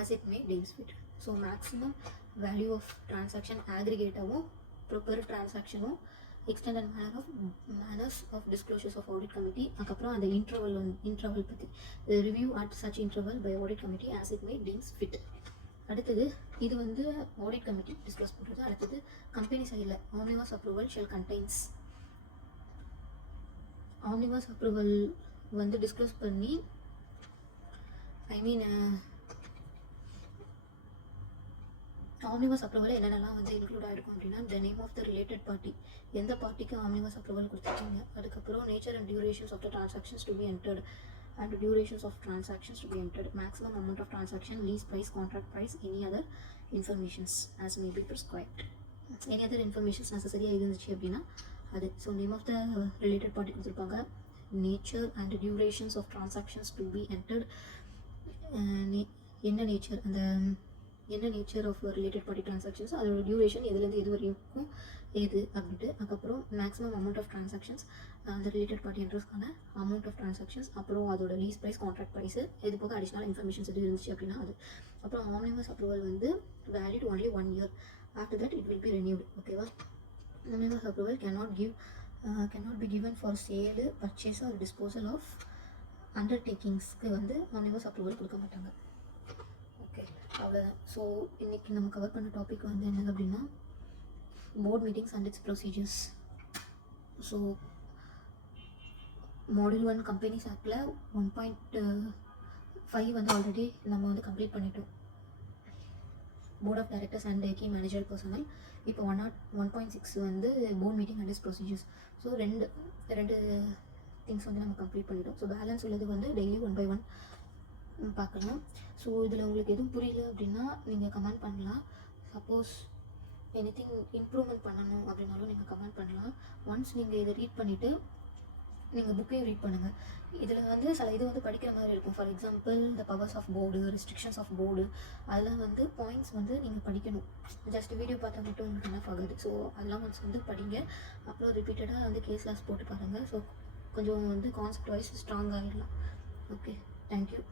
as it may deems fit. So maximum value of transaction aggregate ஆகும், per transaction extent and manners of disclosures of audit committee. அதுக்கப்புறம் அந்த interval பற்றி review at such interval by audit committee as it may deems fit. அடுத்தது இது வந்து audit committee disclose பண்ணுறது. அடுத்தது company சைடில் omnibus approval shall contains. Omnibus approval வந்து டிஸ்க்ளோஸ் பண்ணி ஆம்னிபஸ் அப்ரூவல் என்னென்னலாம் வந்து இன்க்ளூட் ஆகிருக்கும் அப்படின்னா, the name of the related party, எந்த பார்ட்டிக்கு ஆம்னிபஸ் அப்ரூவல் கொடுத்துருக்கீங்க, அதுக்கப்புறம் nature and durations of the transactions to be entered and durations of transactions to be entered, maximum amount of transaction, lease price, contract price, any other informations as may be prescribed. Any other informations necessary இருந்துச்சு அப்படின்னா அது. So name of the related party கொடுத்துருப்பாங்க, nature and durations of transactions to be entered, என்ன nature, அந்த என்ன nature of related party transactions, அதோட duration எதுலேருந்து எது வரைக்கும் எது அப்படின்ட்டு. அதுக்கப்புறம் மேக்ஸிமம் அமௌண்ட் ஆஃப் டிரான்சாக்ஷன்ஸ், அந்த ரிலேட்டட் பார்ட்டி இன்ட்ரெஸ்ட்கான அமௌண்ட் ஆஃப் டிரான்சாக்ஷன்ஸ், அப்புறம் அதோட லீஸ் ப்ரைஸ், கான்ட்ராக்ட் ப்ரைஸு, இது போக அடிஷ்னல் இன்ஃபர்மேஷன்ஸ் எது இருந்துச்சு அப்படின்னா அது. அப்புறம் ஆம்னிபஸ் அப்ரூவல் வந்து valid only 1 year, after that it will be renewed. ஓகேவா? Omnibus approval cannot be given for sale, purchase or disposal of undertakings-க்கு வந்து ஆம்னிபஸ் அப்ரூவல் கொடுக்க மாட்டாங்க. ஓகே, அவ்வளோதான். ஸோ இன்றைக்கி நம்ம கவர் பண்ண டாபிக் வந்து என்னது அப்படின்னா, board meetings and its procedures. So module 1 companies ஆக்டில் 1.5 வந்து ஆல்ரெடி நம்ம வந்து கம்ப்ளீட் பண்ணிட்டோம், board of directors and key manager personnel. இப்போ 1.6 வந்து board meeting and its procedures. So ரெண்டு திங்ஸ் வந்து நம்ம கம்ப்ளீட் பண்ணிட்டோம். ஸோ பேலன்ஸ் உள்ளது வந்து டெய்லி 1 by 1 பார்க்கலாம். ஸோ இதில் உங்களுக்கு எதுவும் புரியல அப்படின்னா நீங்கள் கமெண்ட் பண்ணலாம். சப்போஸ் எனிதிங் இம்ப்ரூவ்மெண்ட் பண்ணணும் அப்படின்னாலும் நீங்கள் கமெண்ட் பண்ணலாம். ஒன்ஸ் நீங்கள் இதை ரீட் பண்ணிவிட்டு நீங்கள் புக்கையும் ரீட் பண்ணுங்கள். இதில் வந்து சில இது வந்து படிக்கிற மாதிரி இருக்கும். For example the powers of board, restrictions of board, அதெல்லாம் வந்து பாயிண்ட்ஸ் வந்து நீங்கள் படிக்கணும். ஜஸ்ட் வீடியோ பார்த்தா மட்டும் உங்களுக்கு என்ன ஆகாது. ஸோ அதெல்லாம் ஒன்ஸ் வந்து படிங்க. அப்புறம் ரிப்பீட்டடாக வந்து கேஸ் கிளாஸ் போட்டு பாருங்கள். ஸோ கொஞ்சம் வந்து கான்செப்ட் வைஸ் ஸ்ட்ராங் ஆகிடலாம். Okay, thank you.